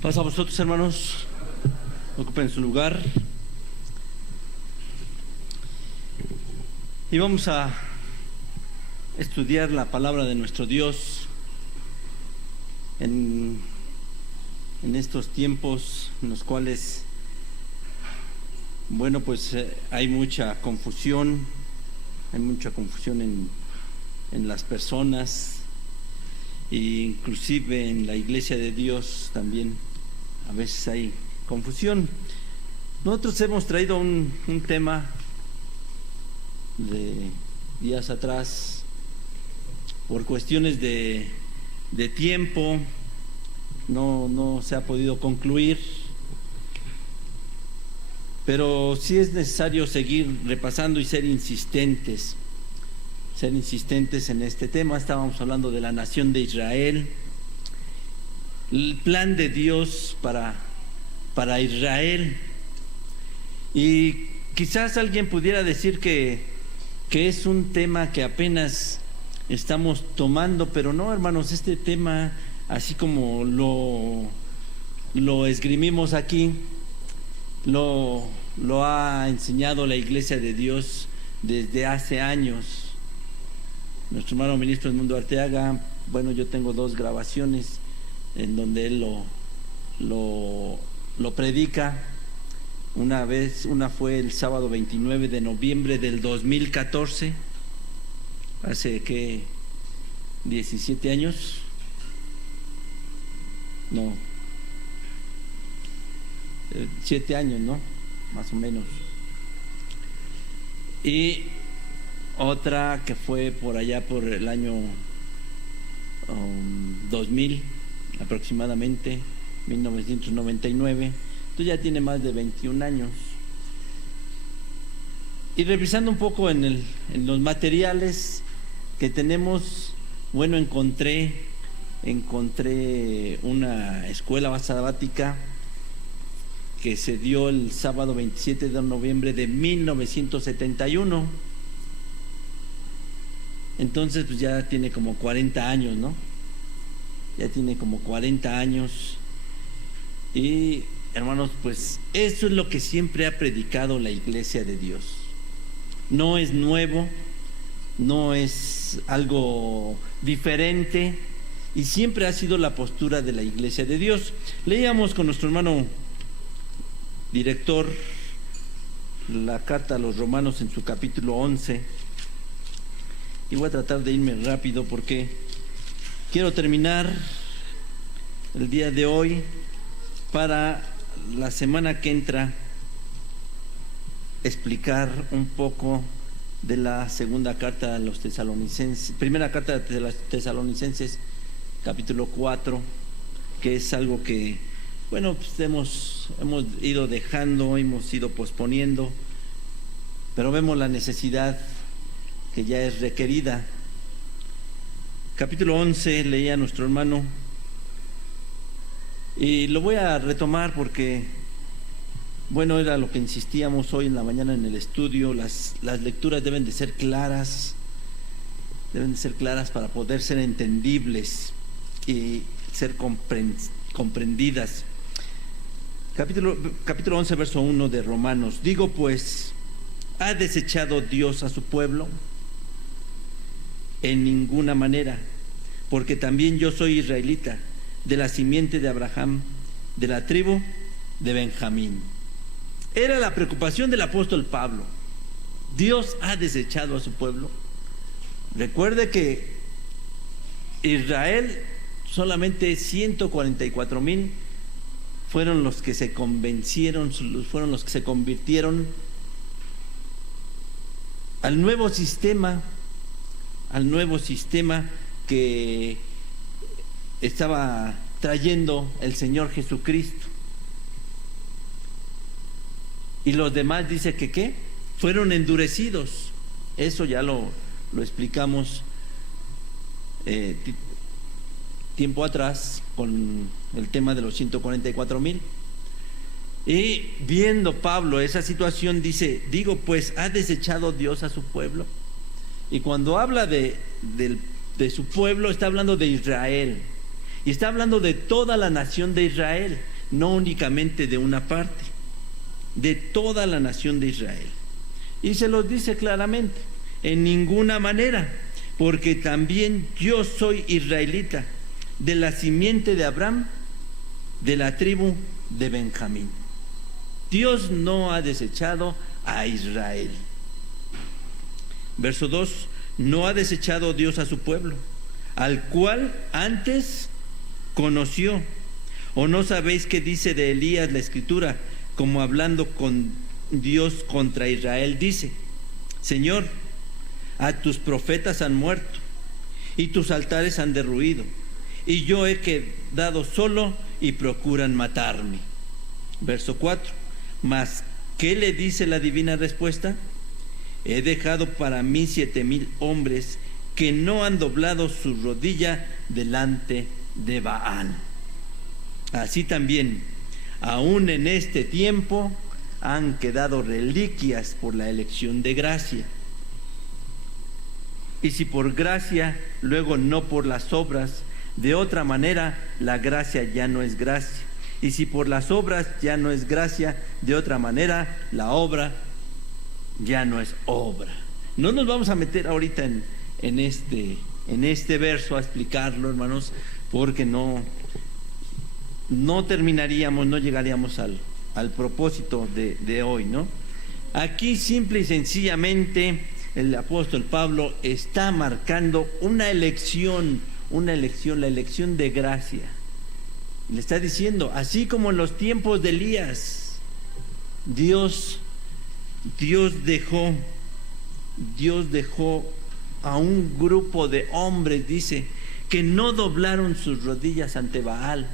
Paz a vosotros, hermanos. Ocupen su lugar. Y vamos a estudiar la palabra de nuestro Dios en estos tiempos en los cuales, hay mucha confusión. Hay mucha confusión en las personas, e inclusive en la iglesia de Dios también. A veces hay confusión. Nosotros hemos traído un tema de días atrás, por cuestiones de tiempo, no se ha podido concluir, pero sí es necesario seguir repasando y ser insistentes en este tema. Estábamos hablando de la nación de Israel, el plan de Dios para Israel. Y quizás alguien pudiera decir que es un tema que apenas estamos tomando, pero no, hermanos, este tema, así como lo esgrimimos aquí, lo ha enseñado la iglesia de Dios desde hace años. Nuestro hermano ministro Edmundo Arteaga, yo tengo 2 grabaciones en donde él lo predica. Una fue el sábado 29 de noviembre del 2014, hace que 17 años, no, 7 años, ¿no? Más o menos. Y otra que fue por allá por el año 2000 aproximadamente, 1999. Entonces ya tiene más de 21 años. Y revisando un poco en los materiales que tenemos, encontré una escuela sabática que se dio el sábado 27 de noviembre de 1971. Entonces pues ya tiene como 40 años, ¿no? Ya tiene como 40 años. Y hermanos, pues eso es lo que siempre ha predicado la iglesia de Dios. No es nuevo, no es algo diferente, y siempre ha sido la postura de la iglesia de Dios. Leíamos con nuestro hermano director la carta a los Romanos en su capítulo 11, y voy a tratar de irme rápido porque quiero terminar el día de hoy para la semana que entra explicar un poco de la segunda carta a los tesalonicenses, primera carta de los tesalonicenses, capítulo 4, que es algo que, hemos ido dejando, hemos ido posponiendo, pero vemos la necesidad que ya es requerida. Capítulo 11, leía nuestro hermano, y lo voy a retomar porque, era lo que insistíamos hoy en la mañana en el estudio. Las lecturas deben de ser claras para poder ser entendibles y ser comprendidas. Capítulo 11, verso 1 de Romanos. Digo pues, ¿ha desechado Dios a su pueblo? En ninguna manera, porque también yo soy israelita, de la simiente de Abraham, de la tribu de Benjamín. Era la preocupación del apóstol Pablo. ¿Dios ha desechado a su pueblo? Recuerde que Israel, solamente 144,000 fueron los que se convencieron, fueron los que se convirtieron al nuevo sistema que estaba trayendo el Señor Jesucristo. Y los demás dice que ¿qué? Fueron endurecidos. Eso ya lo explicamos tiempo atrás con el tema de los 144,000. Y viendo Pablo esa situación, dice, digo pues, ¿ha desechado Dios a su pueblo? Y cuando habla de su pueblo, está hablando de Israel. Y está hablando de toda la nación de Israel, no únicamente de una parte, de toda la nación de Israel. Y se los dice claramente: en ninguna manera, porque también yo soy israelita, de la simiente de Abraham, de la tribu de Benjamín. Dios no ha desechado a Israel. Verso 2: no ha desechado Dios a su pueblo, al cual antes conoció. ¿O no sabéis qué dice de Elías la Escritura, como hablando con Dios contra Israel? Dice: Señor, a tus profetas han muerto, y tus altares han derruido, y yo he quedado solo, y procuran matarme. Verso 4: mas ¿qué le dice la divina respuesta? He dejado para mí 7,000 hombres que no han doblado su rodilla delante de Baal. Así también, aún en este tiempo, han quedado reliquias por la elección de gracia. Y si por gracia, luego no por las obras, de otra manera la gracia ya no es gracia. Y si por las obras ya no es gracia, de otra manera la obra ya no es obra. No nos vamos a meter ahorita en este verso a explicarlo, hermanos, porque no terminaríamos, no llegaríamos al propósito de hoy, ¿no? Aquí simple y sencillamente el apóstol Pablo está marcando una elección, la elección de gracia. Le está diciendo, así como en los tiempos de Elías, Dios dejó a un grupo de hombres, dice, que no doblaron sus rodillas ante Baal.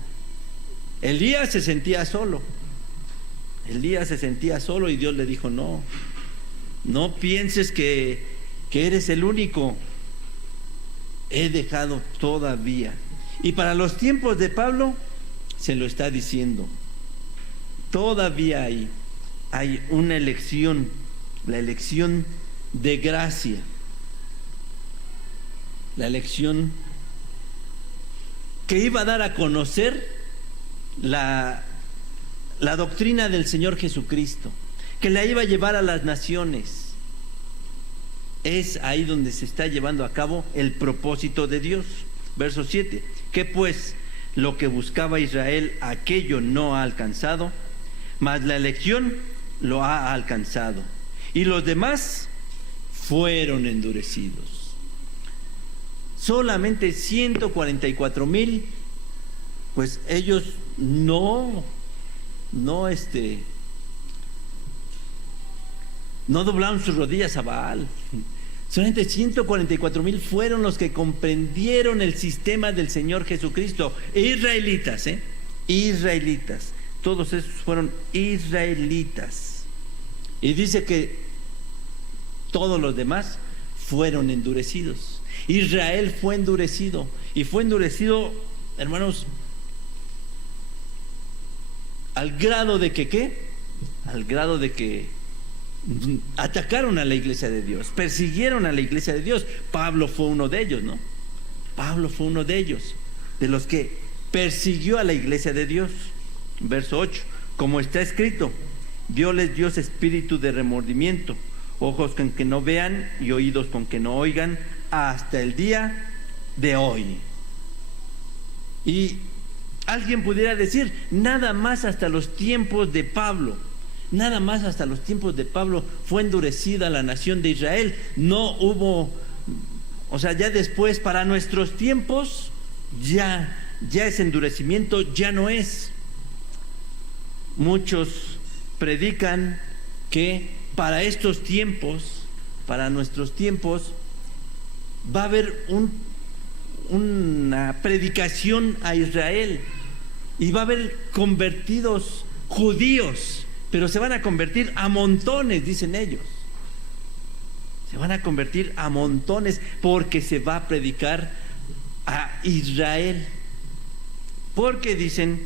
Elías se sentía solo y Dios le dijo: no pienses que eres el único, he dejado todavía. Y para los tiempos de Pablo se lo está diciendo, todavía hay una elección, la elección de gracia, la elección que iba a dar a conocer la doctrina del Señor Jesucristo, que la iba a llevar a las naciones. Es ahí donde se está llevando a cabo el propósito de Dios. Verso 7: ¿qué pues? Lo que buscaba Israel, aquello no ha alcanzado, mas la elección lo ha alcanzado, y los demás fueron endurecidos. Solamente 144,000, pues ellos no doblaron sus rodillas a Baal. Solamente 144,000 fueron los que comprendieron el sistema del Señor Jesucristo. Israelitas, israelitas. Todos esos fueron israelitas. Y dice que todos los demás fueron endurecidos. Israel fue endurecido. Y fue endurecido, hermanos, al grado de que ¿qué? Al grado de que atacaron a la iglesia de Dios, persiguieron a la iglesia de Dios. Pablo fue uno de ellos, ¿no? Pablo fue uno de ellos, de los que persiguió a la iglesia de Dios. Verso 8: como está escrito, Dios les dio espíritu de remordimiento, ojos con que no vean y oídos con que no oigan, hasta el día de hoy. Y alguien pudiera decir, nada más hasta los tiempos de Pablo, nada más hasta los tiempos de Pablo fue endurecida la nación de Israel. No hubo, ya después, para nuestros tiempos, ya ese endurecimiento ya no es. Muchos predican que para estos tiempos, para nuestros tiempos, va a haber una predicación a Israel y va a haber convertidos judíos, pero se van a convertir a montones, dicen ellos. Se van a convertir a montones porque se va a predicar a Israel. Porque dicen,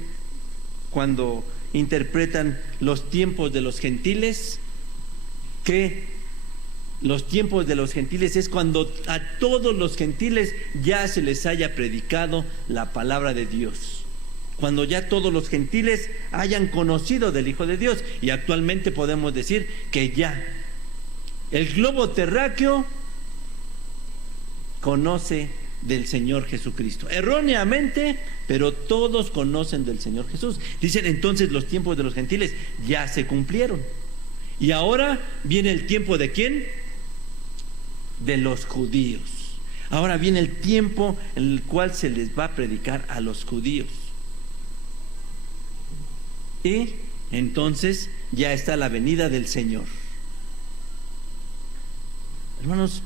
cuando interpretan los tiempos de los gentiles, que Los tiempos de los gentiles es cuando a todos los gentiles ya se les haya predicado la palabra de Dios. Cuando ya todos los gentiles hayan conocido del Hijo de Dios. Y actualmente podemos decir que ya el globo terráqueo conoce del Señor Jesucristo. Erróneamente, pero todos conocen del Señor Jesús. Dicen entonces los tiempos de los gentiles ya se cumplieron. Y ahora viene el tiempo ¿de quién? De los judíos. Ahora viene el tiempo en el cual se les va a predicar a los judíos. Y entonces ya está la venida del Señor. Hermanos,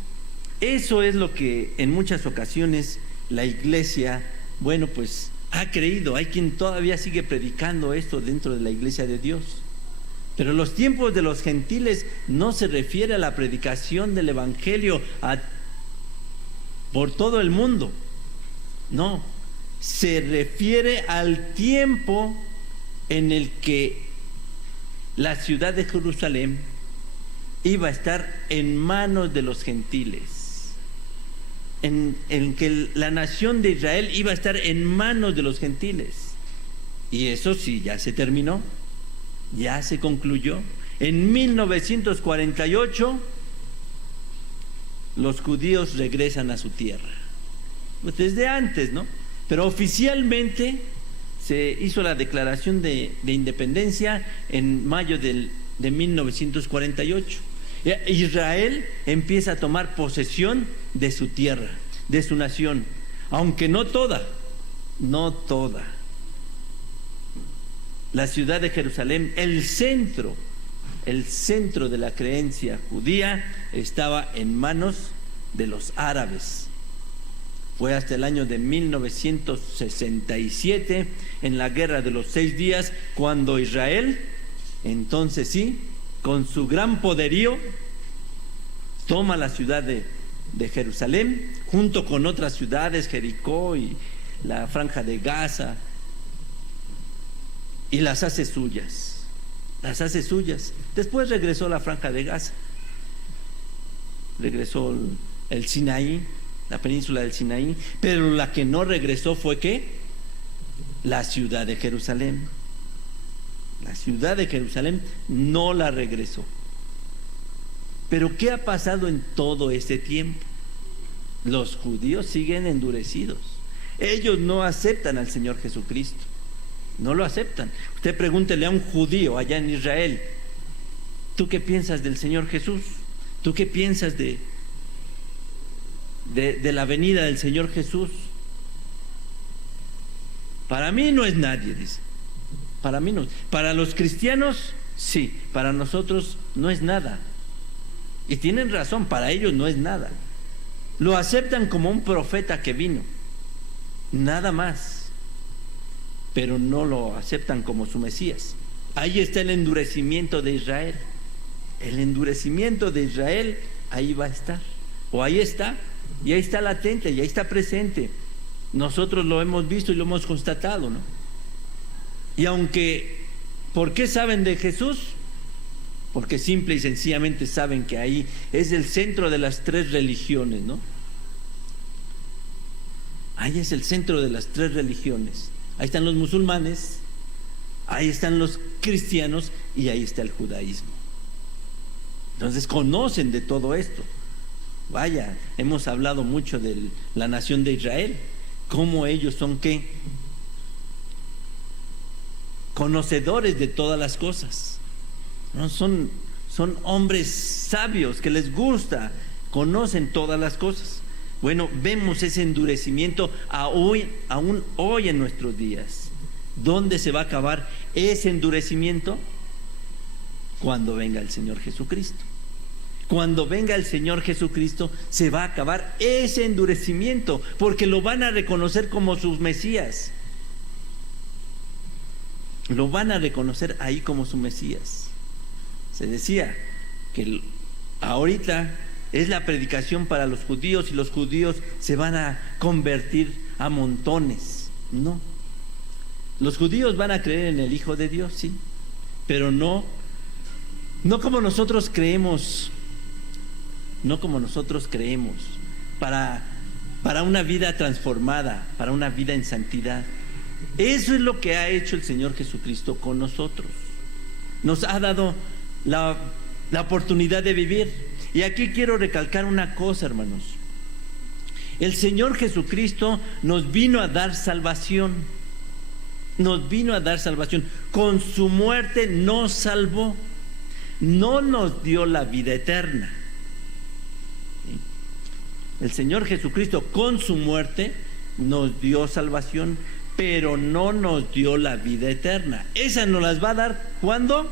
eso es lo que en muchas ocasiones la iglesia, bueno, pues ha creído. Hay quien todavía sigue predicando esto dentro de la iglesia de Dios. Pero los tiempos de los gentiles no se refiere a la predicación del evangelio por todo el mundo. No, se refiere al tiempo en el que la ciudad de Jerusalén iba a estar en manos de los gentiles, en que la nación de Israel iba a estar en manos de los gentiles. Y eso sí, ya se terminó, ya se concluyó. En 1948 los judíos regresan a su tierra. Pues desde antes, ¿no? Pero oficialmente se hizo la declaración de independencia en mayo de 1948. Israel empieza a tomar posesión de su tierra, de su nación, aunque no toda. La ciudad de Jerusalén, el centro de la creencia judía, estaba en manos de los árabes. Fue hasta el año de 1967, en la guerra de los 6 días, cuando Israel, entonces sí, con su gran poderío, toma la ciudad de Jerusalén, junto con otras ciudades, Jericó y la Franja de Gaza, y las hace suyas. Después regresó la Franja de Gaza, regresó el Sinaí, la península del Sinaí, pero la que no regresó fue ¿qué? La ciudad de Jerusalén. La ciudad de Jerusalén no la regresó. Pero ¿qué ha pasado en todo este tiempo? Los judíos siguen endurecidos. Ellos no aceptan al Señor Jesucristo. No lo aceptan. Usted pregúntele a un judío allá en Israel: ¿tú qué piensas del Señor Jesús? ¿Tú qué piensas de la venida del Señor Jesús? Para mí no es nadie, dice. Para mí no. Para los cristianos, sí. Para nosotros no es nada. Y tienen razón, para ellos no es nada. Lo aceptan como un profeta que vino, nada más. Pero no lo aceptan como su Mesías. Ahí está el endurecimiento de Israel. El endurecimiento de Israel ahí va a estar, o ahí está, y ahí está latente, y ahí está presente. Nosotros lo hemos visto y lo hemos constatado, ¿no? Y aunque, ¿por qué saben de Jesús? Porque simple y sencillamente saben que ahí es el centro de las 3 religiones, ¿no? Ahí es el centro de las 3 religiones. Ahí están los musulmanes, ahí están los cristianos y ahí está el judaísmo. Entonces conocen de todo esto. Vaya, hemos hablado mucho de la nación de Israel, cómo ellos son ¿qué? Conocedores de todas las cosas, ¿no? Son hombres sabios que les gusta, conocen todas las cosas. Bueno, vemos ese endurecimiento aún hoy en nuestros días. ¿Dónde se va a acabar ese endurecimiento? Cuando venga el Señor Jesucristo. Cuando venga el Señor Jesucristo se va a acabar ese endurecimiento, porque lo van a reconocer como sus Mesías. Lo van a reconocer ahí como su Mesías. Se decía que ahorita es la predicación para los judíos y los judíos se van a convertir a montones. No. Los judíos van a creer en el Hijo de Dios, sí, pero no como nosotros creemos no como nosotros creemos, para una vida transformada, para una vida en santidad. Eso es lo que ha hecho el Señor Jesucristo con nosotros. Nos ha dado la oportunidad de vivir. Y aquí quiero recalcar una cosa, hermanos. El Señor Jesucristo nos vino a dar salvación. Nos vino a dar salvación. Con su muerte nos salvó. No nos dio la vida eterna. El Señor Jesucristo con su muerte nos dio salvación, pero no nos dio la vida eterna. Esa nos las va a dar ¿cuándo?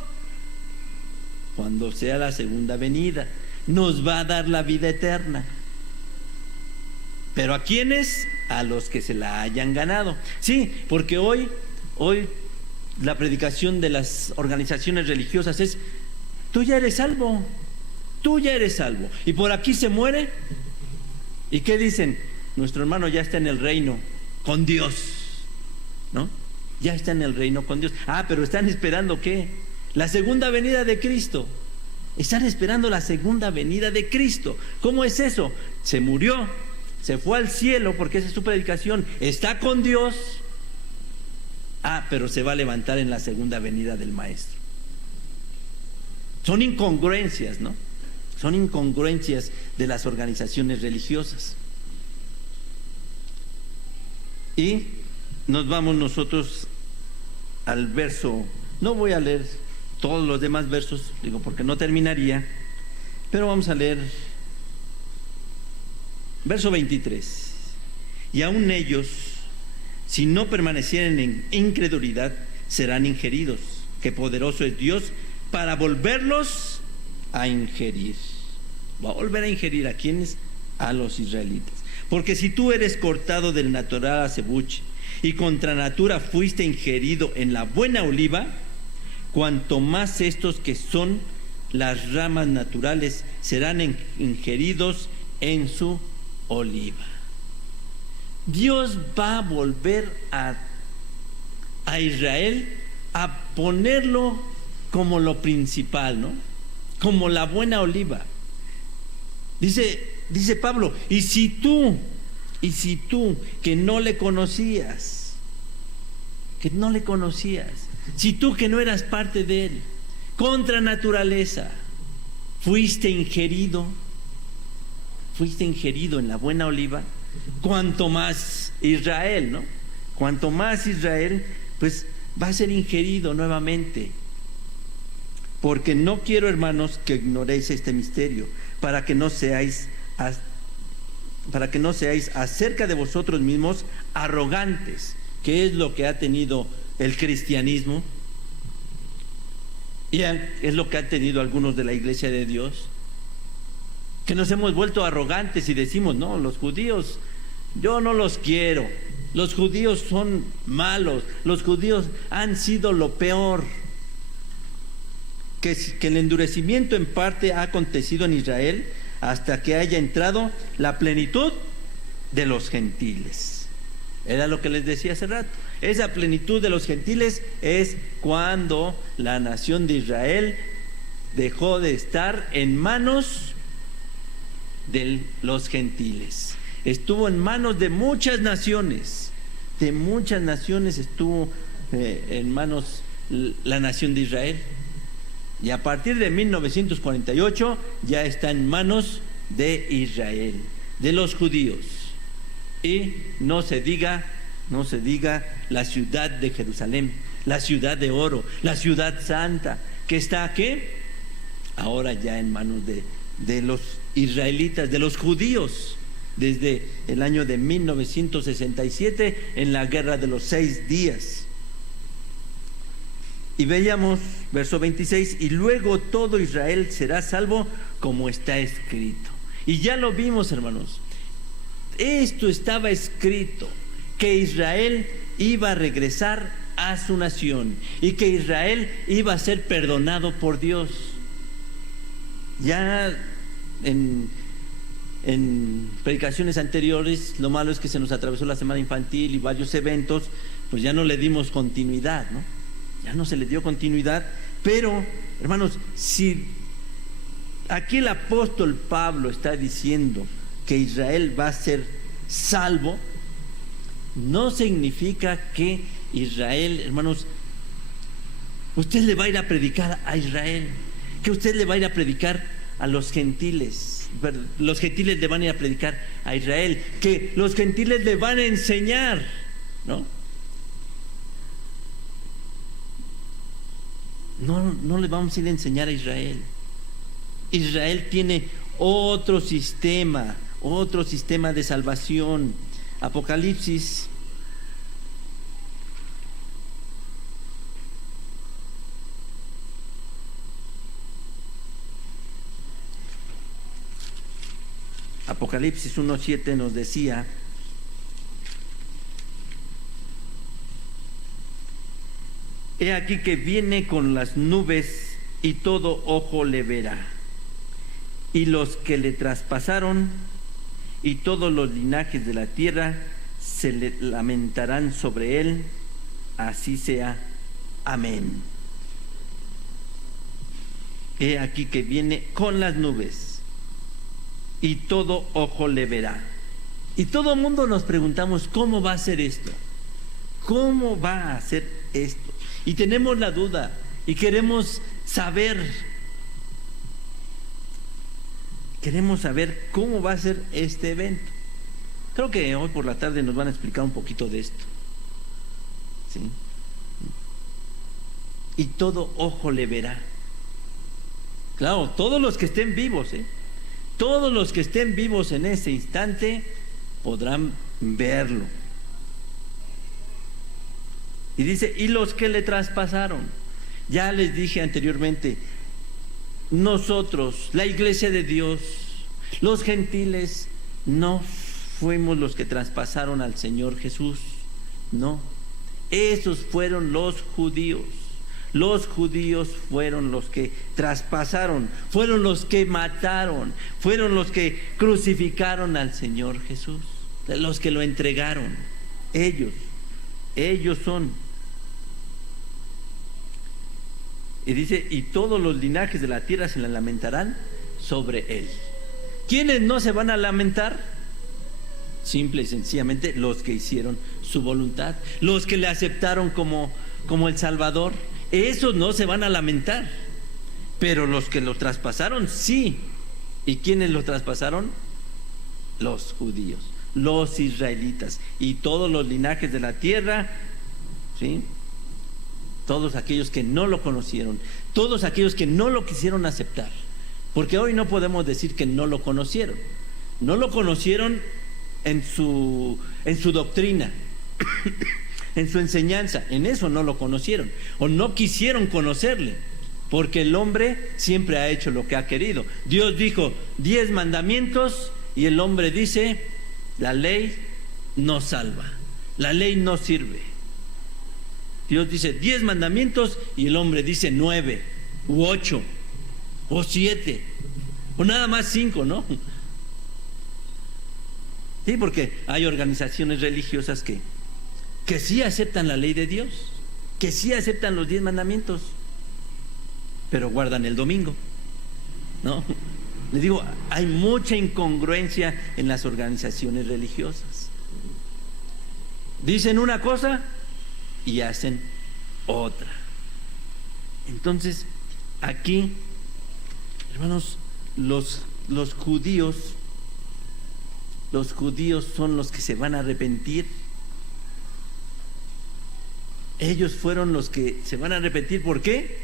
Cuando sea la segunda venida. Nos va a dar la vida eterna. ¿Pero a quiénes? A los que se la hayan ganado. Sí, porque hoy la predicación de las organizaciones religiosas es: tú ya eres salvo, tú ya eres salvo. Y por aquí se muere. ¿Y qué dicen? Nuestro hermano ya está en el reino con Dios, ¿no? Ya está en el reino con Dios. Ah, pero están esperando ¿qué? La segunda venida de Cristo. Están esperando la segunda venida de Cristo. ¿Cómo es eso? Se murió, se fue al cielo, porque esa es su predicación, está con Dios. Ah, pero se va a levantar en la segunda venida del Maestro. Son incongruencias, ¿no? Son incongruencias de las organizaciones religiosas. Y nos vamos nosotros al verso. No voy a leer todos los demás versos, digo, porque no terminaría, pero vamos a leer verso 23. Y aún ellos, si no permanecieren en incredulidad, serán ingeridos. Qué poderoso es Dios para volverlos a ingerir. Va a volver a ingerir ¿a quiénes? A los israelitas. Porque si tú eres cortado del natural acebuche y contra natura fuiste ingerido en la buena oliva, cuanto más estos que son las ramas naturales serán ingeridos en su oliva. Dios va a volver a Israel a ponerlo como lo principal, ¿no? Como la buena oliva. Dice Pablo, y si tú que no le conocías, si tú que no eras parte de él, contra naturaleza, fuiste ingerido en la buena oliva, cuanto más Israel, ¿no? Cuanto más Israel, pues va a ser ingerido nuevamente. Porque no quiero, hermanos, que ignoréis este misterio, para que no seáis acerca de vosotros mismos arrogantes, que es lo que ha tenido el cristianismo y es lo que han tenido algunos de la Iglesia de Dios, que nos hemos vuelto arrogantes y decimos: no, los judíos yo no los quiero, los judíos son malos, los judíos han sido lo peor. Que el endurecimiento en parte ha acontecido en Israel hasta que haya entrado la plenitud de los gentiles. Era lo que les decía hace rato. Esa plenitud de los gentiles es cuando la nación de Israel dejó de estar en manos de los gentiles. Estuvo en manos de muchas naciones. De muchas naciones estuvo en manos la nación de Israel. Y a partir de 1948 ya está en manos de Israel, de los judíos. Y no se diga la ciudad de Jerusalén, la ciudad de oro, la ciudad santa, que está aquí, ahora ya en manos de los israelitas, de los judíos, desde el año de 1967 en la guerra de los 6 días. Y veíamos verso 26, y luego todo Israel será salvo como está escrito. Y ya lo vimos, hermanos, esto estaba escrito, que Israel iba a regresar a su nación y que Israel iba a ser perdonado por Dios. Ya en predicaciones anteriores, lo malo es que se nos atravesó la semana infantil y varios eventos, pues ya no le dimos continuidad, ¿no? Ya no se le dio continuidad, pero hermanos, si aquí el apóstol Pablo está diciendo que Israel va a ser salvo, no significa que Israel, hermanos, usted le va a ir a predicar a Israel, que usted le va a ir a predicar a los gentiles le van a ir a predicar a Israel, que los gentiles le van a enseñar, ¿no? No le vamos a ir a enseñar a Israel. Israel tiene otro sistema de salvación. Apocalipsis Apocalipsis 1:7 nos decía: he aquí que viene con las nubes y todo ojo le verá, y los que le traspasaron y todos los linajes de la tierra se le lamentarán sobre él. Así sea. Amén. He aquí que viene con las nubes y todo ojo le verá. Y todo el mundo nos preguntamos: ¿cómo va a ser esto? ¿Cómo va a ser esto? Y tenemos la duda y queremos saber cómo va a ser este evento. Creo que hoy por la tarde nos van a explicar un poquito de esto, ¿sí? Y todo ojo le verá. Claro, todos los que estén vivos, todos los que estén vivos en ese instante podrán verlo. Y dice: y los que le traspasaron. Ya les dije anteriormente, nosotros, la iglesia de Dios, los gentiles, no fuimos los que traspasaron al Señor Jesús, no. Esos fueron los judíos. Los judíos fueron los que traspasaron, fueron los que mataron, fueron los que crucificaron al Señor Jesús, los que lo entregaron. Ellos son. Y dice: y todos los linajes de la tierra se lamentarán sobre él. ¿Quiénes no se van a lamentar? Simple y sencillamente los que hicieron su voluntad, los que le aceptaron como el Salvador. Esos no se van a lamentar, pero los que lo traspasaron, sí. ¿Y quiénes lo traspasaron? Los judíos, los israelitas y todos los linajes de la tierra, ¿sí? Todos aquellos que no lo conocieron, todos aquellos que no lo quisieron aceptar, porque hoy no podemos decir que no lo conocieron. No lo conocieron en su doctrina, en su enseñanza, en eso no lo conocieron, o no quisieron conocerle, porque el hombre siempre ha hecho lo que ha querido. Dios dijo 10 mandamientos y el hombre dice: la ley no salva, la ley no sirve. Dios dice 10 mandamientos y el hombre dice 9 u 8 o 7 o nada más 5, ¿no? Sí, porque hay organizaciones religiosas que sí aceptan la ley de Dios, que sí aceptan los 10 mandamientos, pero guardan el domingo, ¿no? Les digo, hay mucha incongruencia en las organizaciones religiosas. Dicen una cosa y hacen otra. Entonces, aquí, hermanos, los judíos son los que se van a arrepentir. Ellos fueron los que se van a arrepentir. ¿Por qué?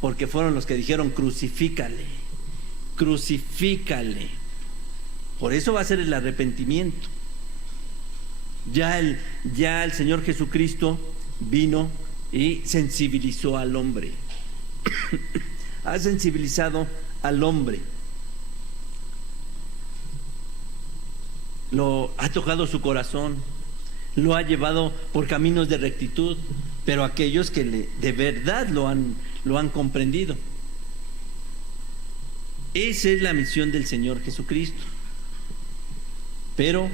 Porque fueron los que dijeron: crucifícale, crucifícale. Por eso va a ser el arrepentimiento. Ya el Señor Jesucristo vino y sensibilizó al hombre. Ha sensibilizado al hombre. Lo ha tocado su corazón, lo ha llevado por caminos de rectitud, pero aquellos que de verdad lo han comprendido. Esa es la misión del Señor Jesucristo. Pero,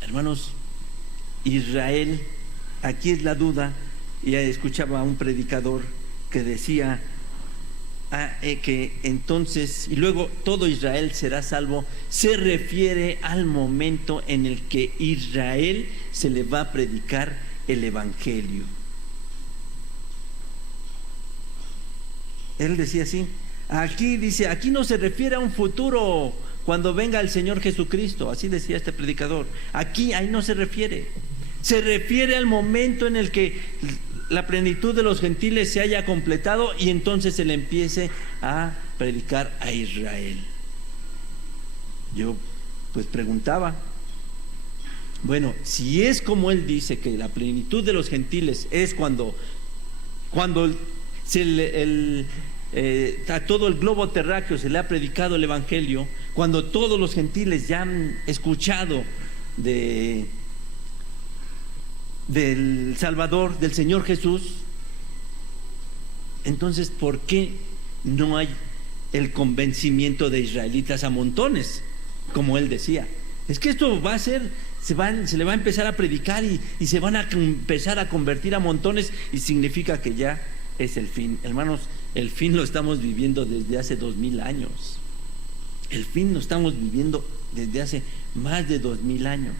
hermanos, Israel, aquí es la duda. Y escuchaba a un predicador que decía: que entonces, y luego todo Israel será salvo, se refiere al momento en el que Israel se le va a predicar el Evangelio. Él decía así, aquí dice, aquí no se refiere a un futuro cuando venga el Señor Jesucristo, así decía este predicador. Aquí, ahí no se refiere. Se refiere al momento en el que la plenitud de los gentiles se haya completado y entonces se le empiece a predicar a Israel. Yo pues preguntaba, bueno, si es como él dice que la plenitud de los gentiles es cuando a todo el globo terráqueo se le ha predicado el Evangelio, cuando todos los gentiles ya han escuchado del Salvador, del Señor Jesús, entonces ¿por qué no hay el convencimiento de israelitas a montones? Como él decía, es que esto va a ser, se le va a empezar a predicar y se van a empezar a convertir a montones, y significa que ya es el fin. Hermanos, el fin lo estamos viviendo desde hace 2000 años. El fin lo estamos viviendo desde hace más de 2000 años.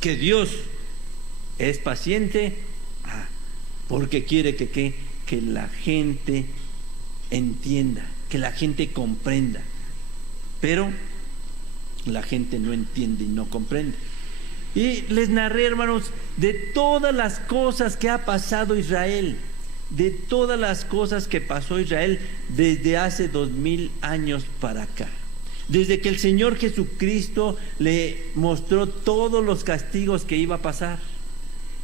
Que Dios es paciente porque quiere que la gente entienda, que la gente comprenda, pero la gente no entiende y no comprende. Y les narré, hermanos, de todas las cosas que ha pasado Israel, de todas las cosas que pasó Israel desde hace 2000 años para acá, desde que el Señor Jesucristo le mostró todos los castigos que iba a pasar,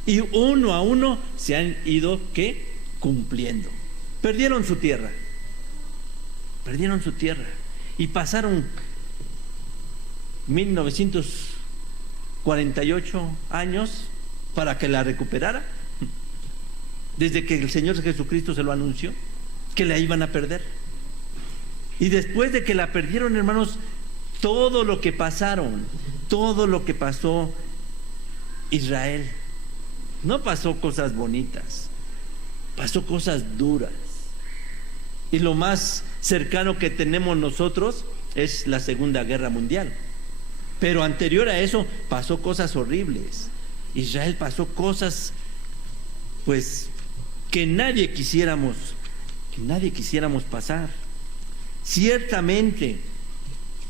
y uno a uno se han ido cumpliendo. Perdieron su tierra y pasaron 1948 años para que la recuperara, desde que el Señor Jesucristo se lo anunció que la iban a perder. Y después de que la perdieron, hermanos, todo lo que pasó Israel, no pasó cosas bonitas, pasó cosas duras. Y lo más cercano que tenemos nosotros es la Segunda Guerra Mundial. Pero anterior a eso pasó cosas horribles. Israel pasó cosas, pues, que nadie quisiéramos pasar. Ciertamente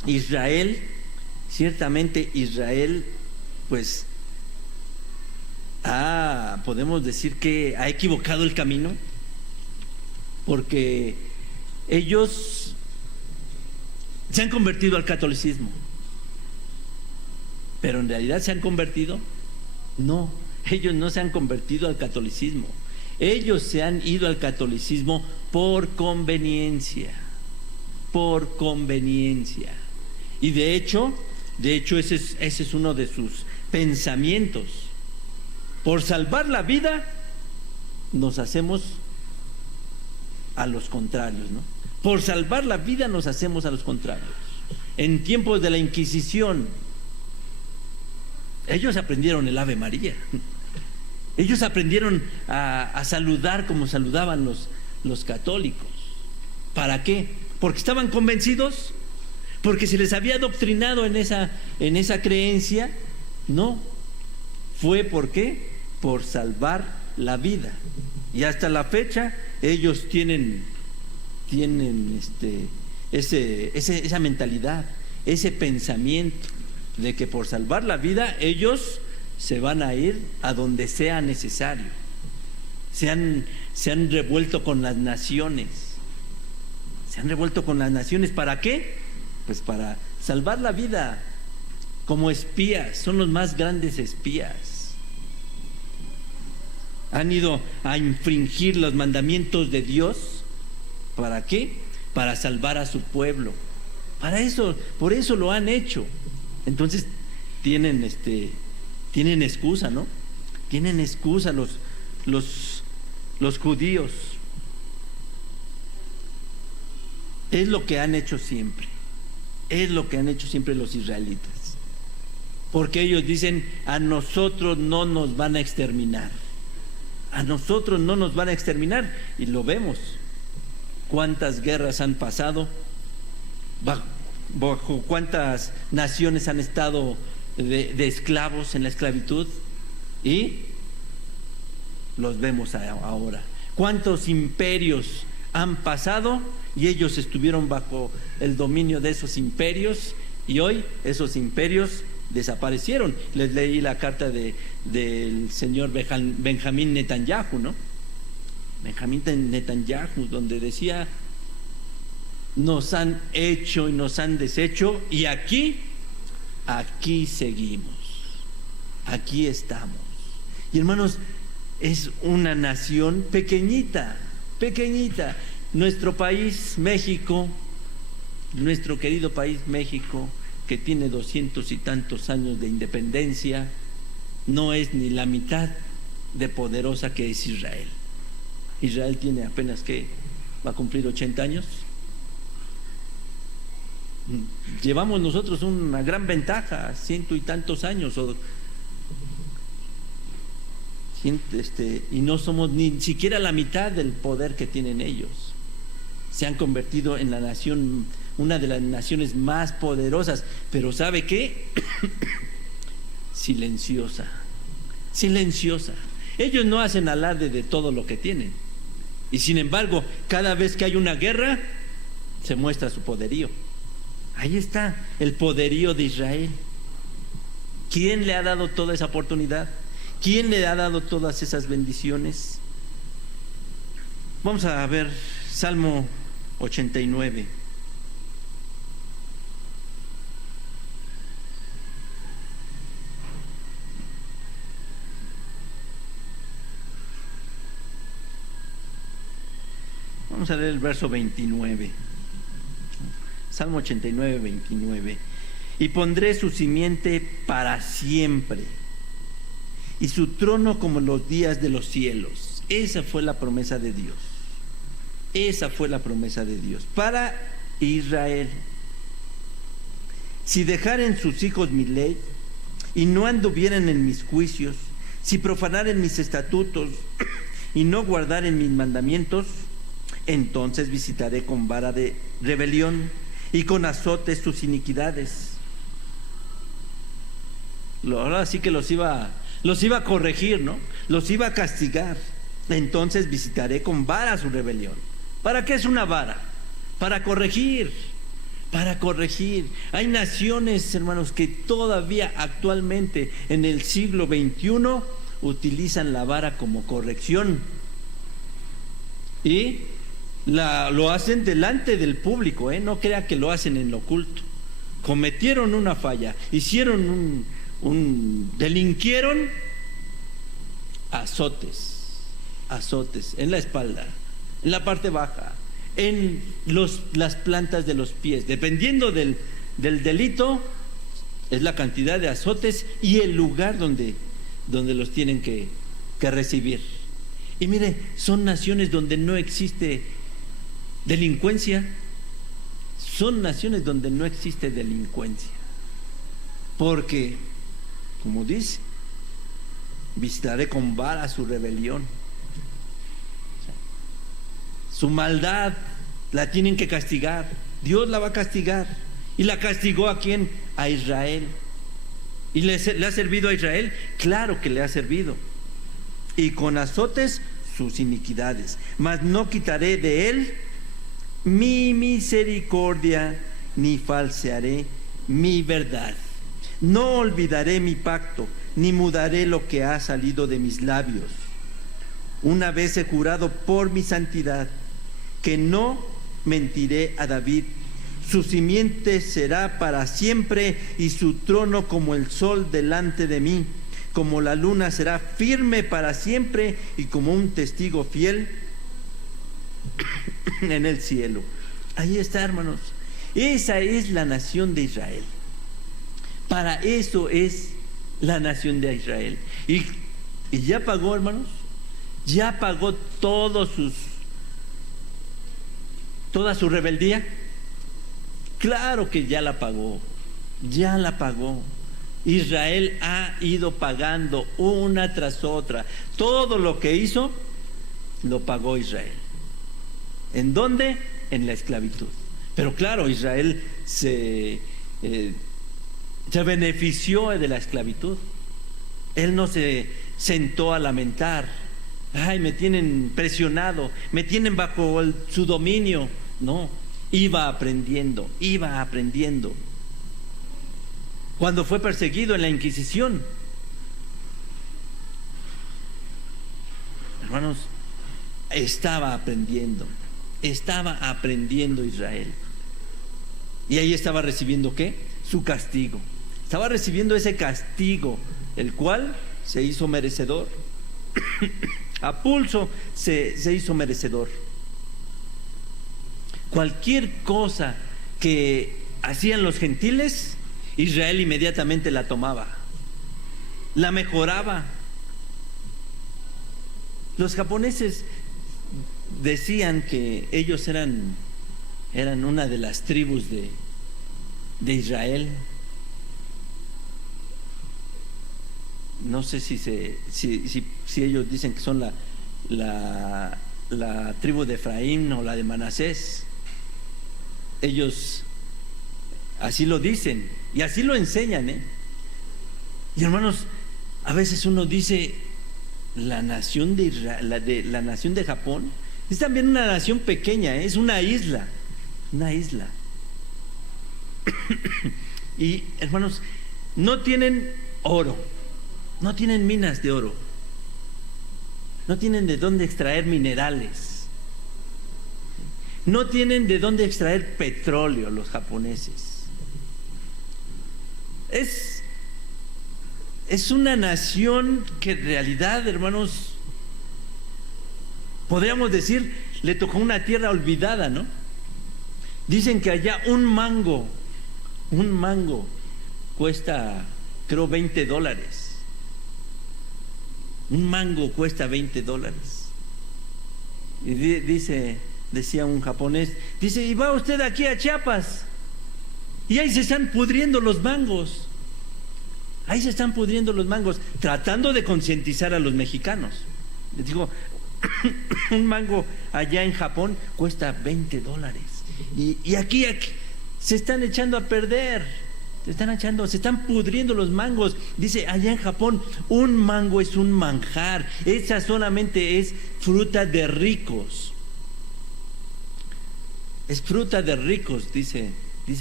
Israel, pues, podemos decir que ha equivocado el camino, porque ellos se han convertido al catolicismo. Pero en realidad se han convertido, no, ellos no se han convertido al catolicismo. Ellos se han ido al catolicismo por conveniencia. Y de hecho ese es uno de sus pensamientos. Por salvar la vida nos hacemos a los contrarios, ¿no? Por salvar la vida nos hacemos a los contrarios. En tiempos de la Inquisición, ellos aprendieron el Ave María. Ellos aprendieron a saludar como saludaban los católicos. ¿Para qué? ¿Porque estaban convencidos? ¿Porque se les había adoctrinado en esa creencia? No. Fue ¿por qué? Por salvar la vida. Y hasta la fecha ellos tienen esa mentalidad, ese pensamiento de que por salvar la vida ellos se van a ir a donde sea necesario. Se han revuelto con las naciones. ¿Para qué? Pues para salvar la vida. Como espías, son los más grandes espías. Han ido a infringir los mandamientos de Dios. ¿Para qué? Para salvar a su pueblo. Por eso lo han hecho. Entonces tienen excusa, ¿no? Tienen excusa los judíos. Es lo que han hecho siempre. Es lo que han hecho siempre los israelitas. Porque ellos dicen, a nosotros no nos van a exterminar. A nosotros no nos van a exterminar. Y lo vemos. cuántas guerras han pasado, bajo cuántas naciones han estado de esclavos en la esclavitud, y los vemos ahora. Cuántos imperios han pasado y ellos estuvieron bajo el dominio de esos imperios, y hoy esos imperios desaparecieron. Les leí la carta del señor Benjamín Netanyahu, ¿no? Benjamín Netanyahu, donde decía: nos han hecho y nos han deshecho, y aquí seguimos, aquí estamos. Y hermanos, es una nación pequeñita, pequeñita. Nuestro país, México, nuestro querido país México, que tiene 200 y tantos años de independencia, no es ni la mitad de poderosa que es Israel. Israel tiene apenas, ¿qué? ¿Va a cumplir 80 años? Llevamos nosotros una gran ventaja, 100 y tantos años, y no somos ni siquiera la mitad del poder que tienen ellos. Se han convertido en la nación, una de las naciones más poderosas, pero ¿sabe qué? Silenciosa, silenciosa. Ellos no hacen alarde de todo lo que tienen, y sin embargo, cada vez que hay una guerra, se muestra su poderío. Ahí está el poderío de Israel. ¿Quién le ha dado toda esa oportunidad? ¿Quién le ha dado todas esas bendiciones? Vamos a ver Salmo 89. Vamos a leer el verso 29. Salmo 89, 29. Y pondré su simiente para siempre, y su trono como los días de los cielos. Esa fue la promesa de Dios. Esa fue la promesa de Dios para Israel. Si dejaren sus hijos mi ley, y no anduvieren en mis juicios, si profanaren mis estatutos, y no guardaren mis mandamientos, entonces visitaré con vara de rebelión, y con azotes sus iniquidades. Ahora sí que los iba a corregir, ¿no? Los iba a castigar. Entonces visitaré con vara su rebelión. ¿Para qué es una vara? Para corregir, para corregir. Hay naciones, hermanos, que todavía actualmente en el siglo XXI utilizan la vara como corrección, y lo hacen delante del público, no crea que lo hacen en lo oculto. Cometieron una falla, hicieron delinquieron, azotes en la espalda, en la parte baja, en las plantas de los pies. Dependiendo del delito, es la cantidad de azotes y el lugar donde los tienen que recibir. Y mire, son naciones donde no existe delincuencia. Son naciones donde no existe delincuencia, porque, como dice, visitaré con vara su rebelión. Su maldad la tienen que castigar. Dios la va a castigar. ¿Y la castigó a quién? A Israel. ¿Y le ha servido a Israel? Claro que le ha servido. Y con azotes sus iniquidades, mas no quitaré de él mi misericordia, ni falsearé mi verdad. No olvidaré mi pacto, ni mudaré lo que ha salido de mis labios. Una vez he jurado por mi santidad, que no mentiré a David. Su simiente será para siempre, y su trono como el sol delante de mí. Como la luna será firme para siempre, y como un testigo fiel en el cielo. Ahí está, hermanos. Esa es la nación de Israel. Para eso es la nación de Israel. Y ya pagó, hermanos. Ya pagó toda su rebeldía. Claro que ya la pagó. Ya la pagó. Israel ha ido pagando una tras otra. Todo lo que hizo, lo pagó Israel. ¿En dónde? En la esclavitud. Pero claro, Israel se benefició de la esclavitud. Él no se sentó a lamentar: ay, me tienen presionado, me tienen bajo su dominio. No, iba aprendiendo, iba aprendiendo. Cuando fue perseguido en la Inquisición, hermanos, estaba aprendiendo Israel. Y ahí estaba recibiendo ¿qué? Su castigo. Estaba recibiendo ese castigo, el cual se hizo merecedor. A pulso se hizo merecedor. Cualquier cosa que hacían los gentiles, Israel inmediatamente la tomaba, la mejoraba. Los japoneses decían que ellos eran una de las tribus de Israel. No sé si ellos dicen que son la tribu de Efraín o la de Manasés. Ellos así lo dicen y así lo enseñan, Y hermanos, a veces uno dice: la nación de Israel, la nación de Japón es también una nación pequeña, es una isla. Y hermanos, no tienen oro, no tienen minas de oro, no tienen de dónde extraer minerales, no tienen de dónde extraer petróleo los japoneses. Es una nación que en realidad, hermanos, podríamos decir, le tocó una tierra olvidada, ¿no? Dicen que allá un mango cuesta, creo, $20. Un mango cuesta $20. Y decía un japonés, dice: y va usted aquí a Chiapas y ahí se están pudriendo los mangos. Ahí se están pudriendo los mangos, tratando de concientizar a los mexicanos. Les digo, un mango allá en Japón cuesta $20. Y aquí se están echando a perder. Se están pudriendo los mangos. Dice, allá en Japón, un mango es un manjar. Esa solamente es fruta de ricos. Es fruta de ricos, dicen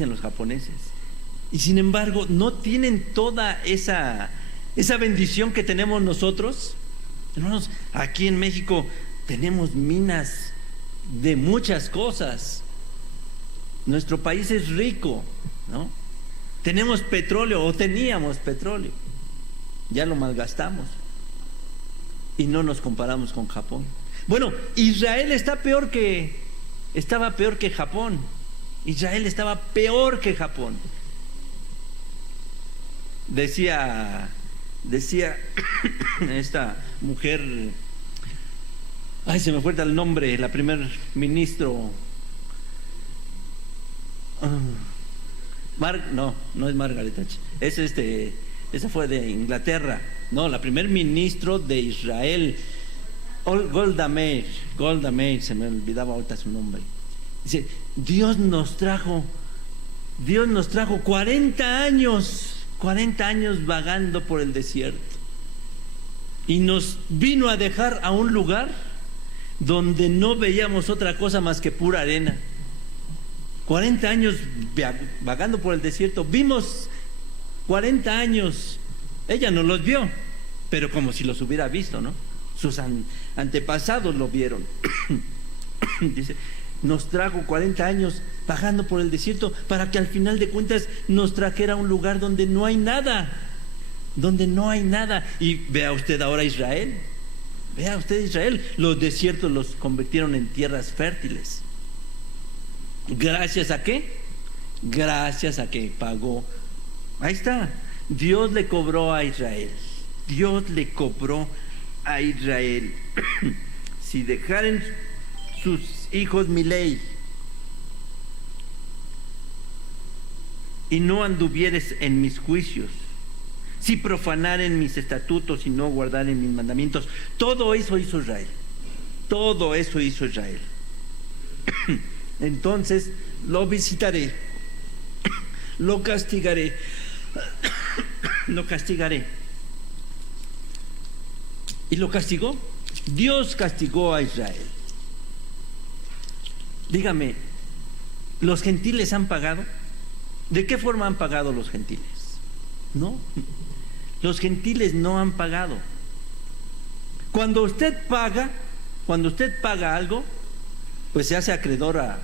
los japoneses. Y sin embargo, no tienen toda esa bendición que tenemos nosotros. Hermanos, aquí en México tenemos minas de muchas cosas. Nuestro país es rico, ¿no? Tenemos petróleo, o teníamos petróleo. Ya lo malgastamos. Y no nos comparamos con Japón. Bueno, Israel estaba peor que Japón. Israel estaba peor que Japón. Decía esta mujer, ay, se me fue el nombre, la primer ministro, no es Margaret Thatcher, esa fue de Inglaterra, no, la primer ministro de Israel, Golda Meir, se me olvidaba ahorita su nombre. Dice, Dios nos trajo 40 años vagando por el desierto y nos vino a dejar a un lugar donde no veíamos otra cosa más que pura arena. 40 años vagando por el desierto, vimos 40 años, ella no los vio, pero como si los hubiera visto, ¿no? Sus antepasados lo vieron. Dice, nos trajo 40 años bajando por el desierto para que al final de cuentas nos trajera a un lugar donde no hay nada. Y vea usted ahora Israel. Los desiertos los convirtieron en tierras fértiles. ¿Gracias a qué? Gracias a que pagó. Ahí está. Dios le cobró a Israel. Si dejaren sus hijos mi ley y no anduvieres en mis juicios, si profanaren mis estatutos y no guardaren mis mandamientos. Todo eso hizo Israel. Entonces lo visitaré, lo castigaré, lo castigaré. ¿Y lo castigó? Dios castigó a Israel. Dígame, ¿los gentiles han pagado? ¿De qué forma han pagado los gentiles? No, los gentiles no han pagado. Cuando usted paga algo, pues se hace acreedor a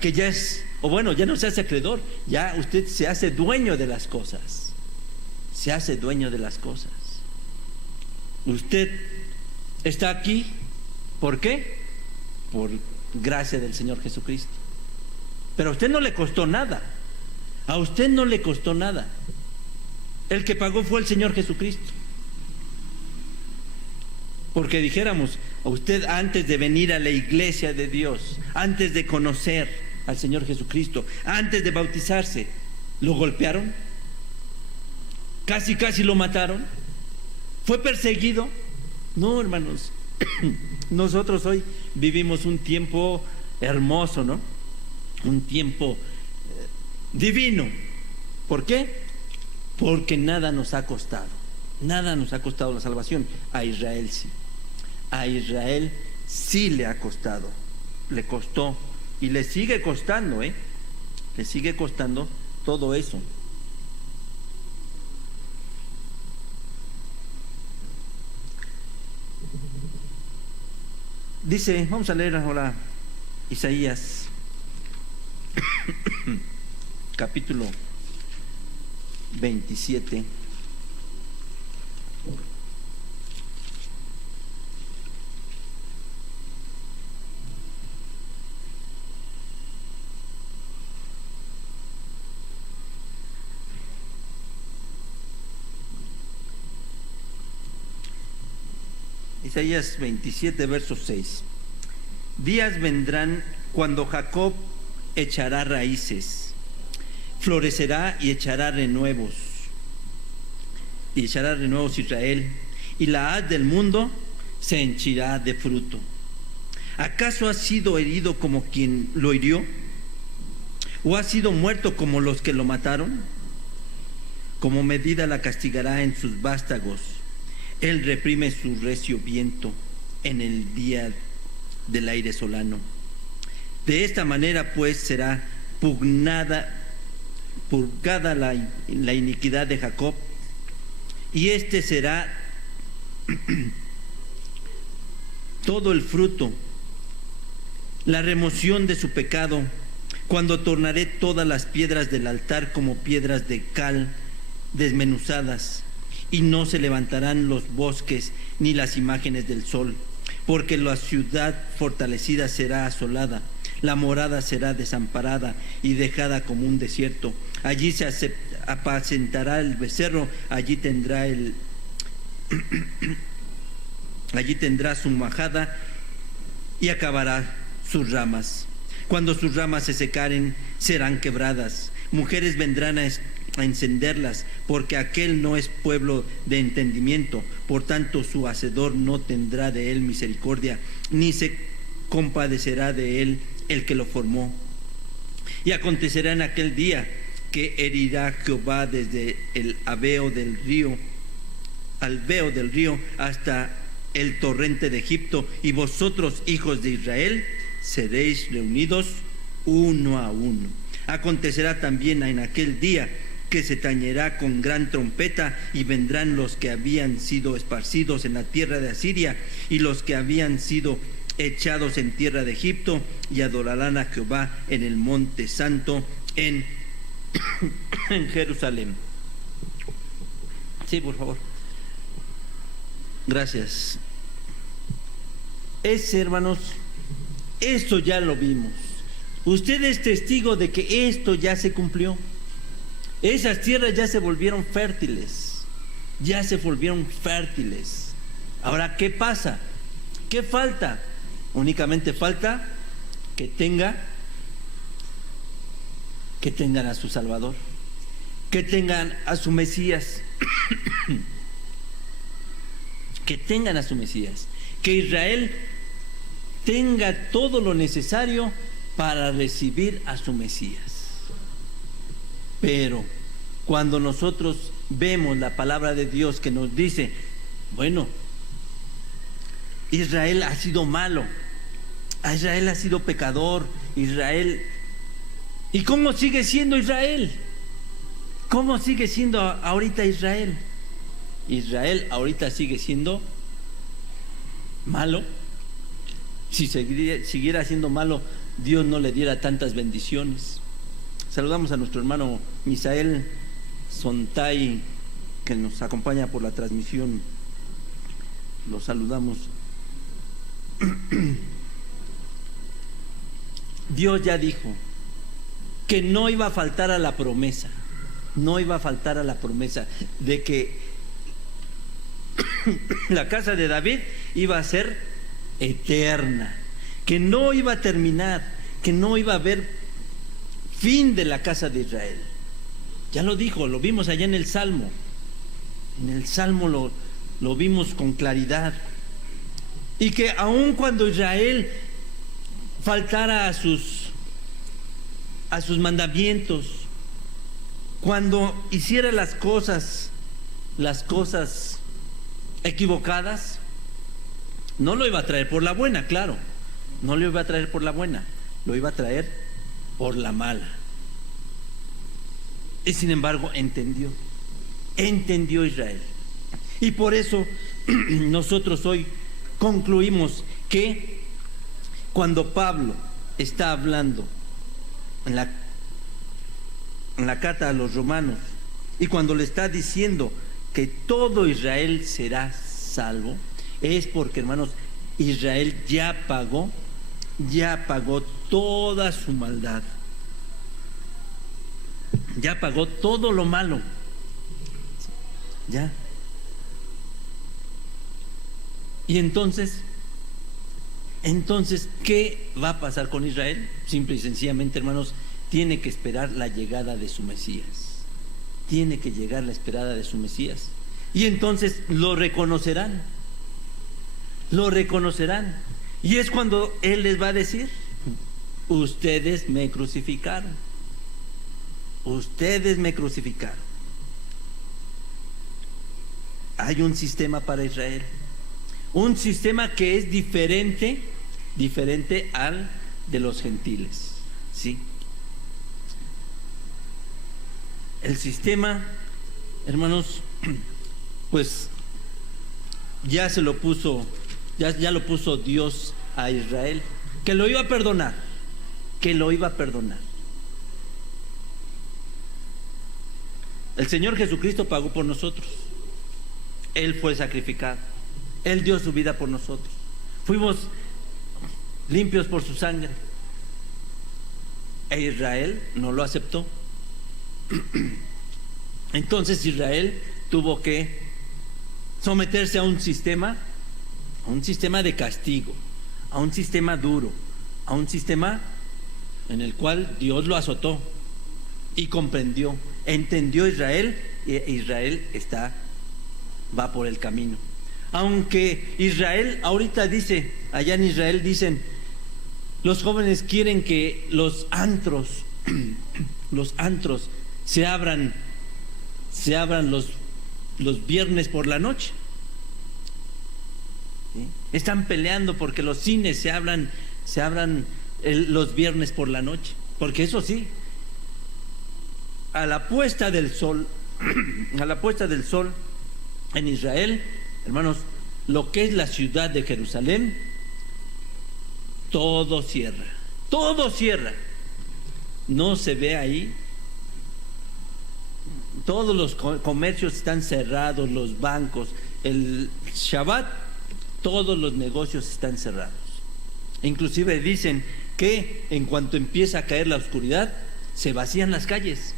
que ya es, o bueno, ya no se hace acreedor, ya usted se hace dueño de las cosas. Se hace dueño de las cosas. Usted está aquí, ¿por qué? Por gracia del Señor Jesucristo. Pero a usted no le costó nada. A usted no le costó nada. El que pagó fue el Señor Jesucristo. Porque dijéramos, a usted antes de venir a la iglesia de Dios, antes de conocer al Señor Jesucristo, antes de bautizarse, ¿lo golpearon? Casi lo mataron. ¿Fue perseguido? No, hermanos. Nosotros hoy vivimos un tiempo hermoso, ¿no? Un tiempo divino. ¿Por qué? Porque nada nos ha costado. Nada nos ha costado la salvación. A Israel sí. A Israel sí le ha costado. Le costó. Y le sigue costando, ¿eh? Le sigue costando todo eso. Dice, vamos a leer ahora Isaías capítulo 27. Isaías 27, verso 6. Días vendrán cuando Jacob echará raíces, florecerá y echará renuevos. Y echará renuevos Israel, y la haz del mundo se henchirá de fruto. ¿Acaso ha sido herido como quien lo hirió? ¿O ha sido muerto como los que lo mataron? Como medida la castigará en sus vástagos. Él reprime su recio viento en el día del aire solano. De esta manera pues será purgada la iniquidad de Jacob, y este será todo el fruto, la remoción de su pecado, cuando tornaré todas las piedras del altar como piedras de cal desmenuzadas, y no se levantarán los bosques ni las imágenes del sol, porque la ciudad fortalecida será asolada, la morada será desamparada y dejada como un desierto. Allí se apacentará el becerro, allí tendrá su majada y acabará sus ramas. Cuando sus ramas se secaren, serán quebradas. Mujeres vendrán a encenderlas, porque aquel no es pueblo de entendimiento. Por tanto, su hacedor no tendrá de él misericordia, ni se compadecerá de él el que lo formó. Y acontecerá en aquel día que herirá Jehová desde el alveo del río hasta el torrente de Egipto, y vosotros, hijos de Israel, seréis reunidos uno a uno. Acontecerá también en aquel día que se tañerá con gran trompeta, y vendrán los que habían sido esparcidos en la tierra de Asiria y los que habían sido echados en tierra de Egipto, y adorarán a Jehová en el monte santo en Jerusalén. Sí, por favor. Gracias. Hermanos, esto ya lo vimos. Usted es testigo de que esto ya se cumplió. Esas tierras ya se volvieron fértiles. Ya se volvieron fértiles. Ahora, ¿qué pasa? ¿Qué falta? Únicamente falta que tengan a su Salvador, que tengan a su Mesías, que tengan a su Mesías, que Israel tenga todo lo necesario para recibir a su Mesías. Pero cuando nosotros vemos la palabra de Dios que nos dice, bueno, Israel ha sido malo, Israel ha sido pecador, Israel... ¿Y cómo sigue siendo Israel? ¿Cómo sigue siendo ahorita Israel? Israel ahorita sigue siendo malo. Si siguiera siendo malo, Dios no le diera tantas bendiciones. Saludamos a nuestro hermano Misael Sontay, que nos acompaña por la transmisión. Lo saludamos. Dios ya dijo que no iba a faltar a la promesa, no iba a faltar a la promesa de que la casa de David iba a ser eterna, que no iba a terminar, que no iba a haber fin de la casa de Israel. Ya lo dijo, lo vimos allá en el Salmo. En el Salmo lo vimos con claridad. Y que aun cuando Israel faltara a sus mandamientos, cuando hiciera las cosas equivocadas, no lo iba a traer por la buena, claro, no lo iba a traer por la buena, lo iba a traer por la mala. Y sin embargo entendió Israel. Y por eso nosotros hoy concluimos que cuando Pablo está hablando en la carta a los romanos, y cuando le está diciendo que todo Israel será salvo, es porque, hermanos, Israel ya pagó toda su maldad, ya pagó todo lo malo, ya. Y entonces, ¿qué va a pasar con Israel? Simple y sencillamente, hermanos, tiene que esperar la llegada de su Mesías. Tiene que llegar la esperada de su Mesías. Y entonces lo reconocerán. Y es cuando Él les va a decir: ustedes me crucificaron. Ustedes me crucificaron. Hay un sistema para Israel. Un sistema que es diferente al de los gentiles, ¿sí? El sistema, hermanos, pues ya lo puso Dios a Israel, que lo iba a perdonar, El Señor Jesucristo pagó por nosotros. Él fue sacrificado. Él dio su vida por nosotros. Fuimos limpios por su sangre. E Israel no lo aceptó. Entonces Israel tuvo que someterse a un sistema de castigo, a un sistema duro, a un sistema en el cual Dios lo azotó y comprendió, entendió Israel, y Israel va por el camino. Aunque Israel ahorita dice, allá en Israel dicen, los jóvenes quieren que los antros se abran los viernes por la noche. ¿Sí? Están peleando porque los cines se abran los viernes por la noche, porque eso sí, a la puesta del sol en Israel, hermanos, lo que es la ciudad de Jerusalén, todo cierra, no se ve ahí. Todos los comercios están cerrados, los bancos, el Shabbat, todos los negocios están cerrados. Inclusive dicen que en cuanto empieza a caer la oscuridad, se vacían las calles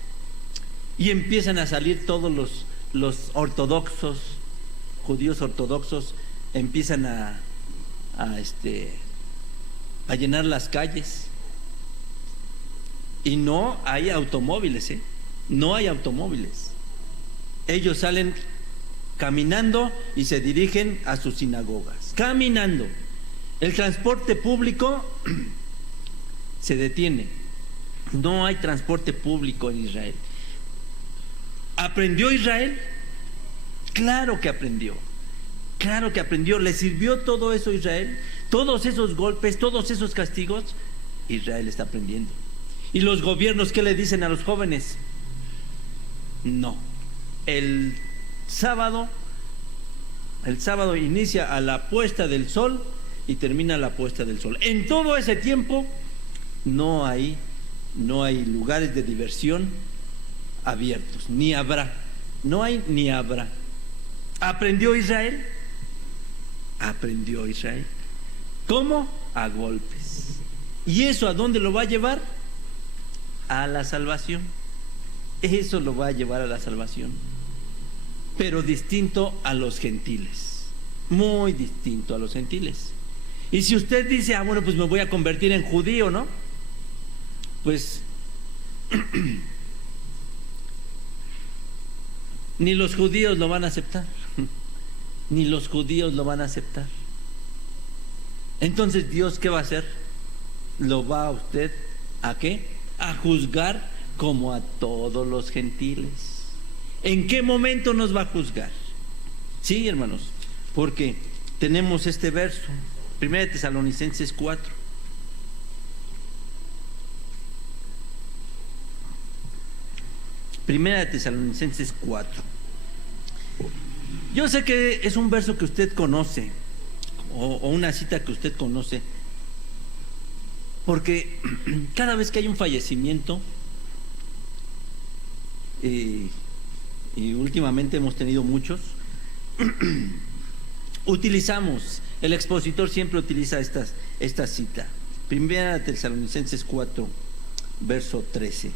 y empiezan a salir todos los ortodoxos, judíos ortodoxos, empiezan a llenar las calles. Y no hay automóviles, no hay automóviles. Ellos salen caminando y se dirigen a sus sinagogas, caminando. El transporte público se detiene. No hay transporte público en Israel. ¿Aprendió Israel? Claro que aprendió. Claro que aprendió. ¿Le sirvió todo eso a Israel? Todos esos golpes, todos esos castigos, Israel está aprendiendo. ¿Y los gobiernos qué le dicen a los jóvenes? No. El sábado inicia a la puesta del sol y termina la puesta del sol. En todo ese tiempo no hay lugares de diversión abiertos, ni habrá. No hay ni habrá. ¿Aprendió Israel? Aprendió Israel. ¿Cómo? A golpes. ¿Y eso a dónde lo va a llevar? A la salvación. Eso lo va a llevar a la salvación. Pero distinto a los gentiles. Muy distinto a los gentiles. Y si usted dice, bueno, pues me voy a convertir en judío, ¿no? Pues ni los judíos lo van a aceptar. Ni los judíos lo van a aceptar. Entonces, ¿Dios qué va a hacer? Lo va a usted, ¿a qué? A juzgar como a todos los gentiles. ¿En qué momento nos va a juzgar? Sí, hermanos, porque tenemos este verso, 1 Tesalonicenses 4. Primera de Tesalonicenses 4. Yo sé que es un verso que usted conoce, o una cita que usted conoce, porque cada vez que hay un fallecimiento, y últimamente hemos tenido muchos, el expositor siempre utiliza esta cita. Primera de Tesalonicenses 4, verso 13.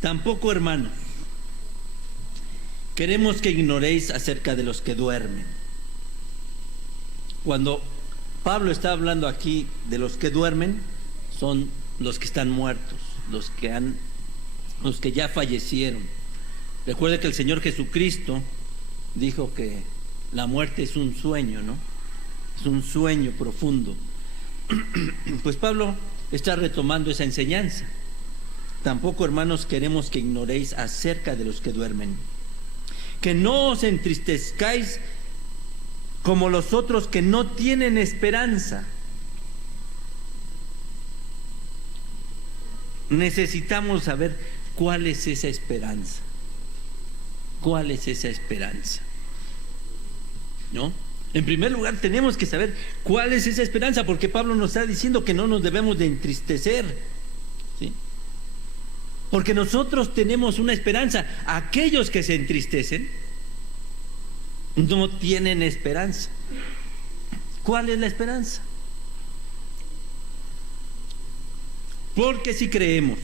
Tampoco, hermanos, queremos que ignoréis acerca de los que duermen. Cuando Pablo está hablando aquí de los que duermen, son los que están muertos, los que ya fallecieron. Recuerde que el Señor Jesucristo dijo que la muerte es un sueño, ¿no? Es un sueño profundo. Pues Pablo está retomando esa enseñanza. Tampoco, hermanos, queremos que ignoréis acerca de los que duermen, que no os entristezcáis como los otros que no tienen esperanza. Necesitamos saber cuál es esa esperanza. ¿Cuál es esa esperanza? ¿No? En primer lugar, tenemos que saber cuál es esa esperanza, porque Pablo nos está diciendo que no nos debemos de entristecer, ¿sí? Porque nosotros tenemos una esperanza. Aquellos que se entristecen no tienen esperanza. ¿Cuál es la esperanza? Porque si creemos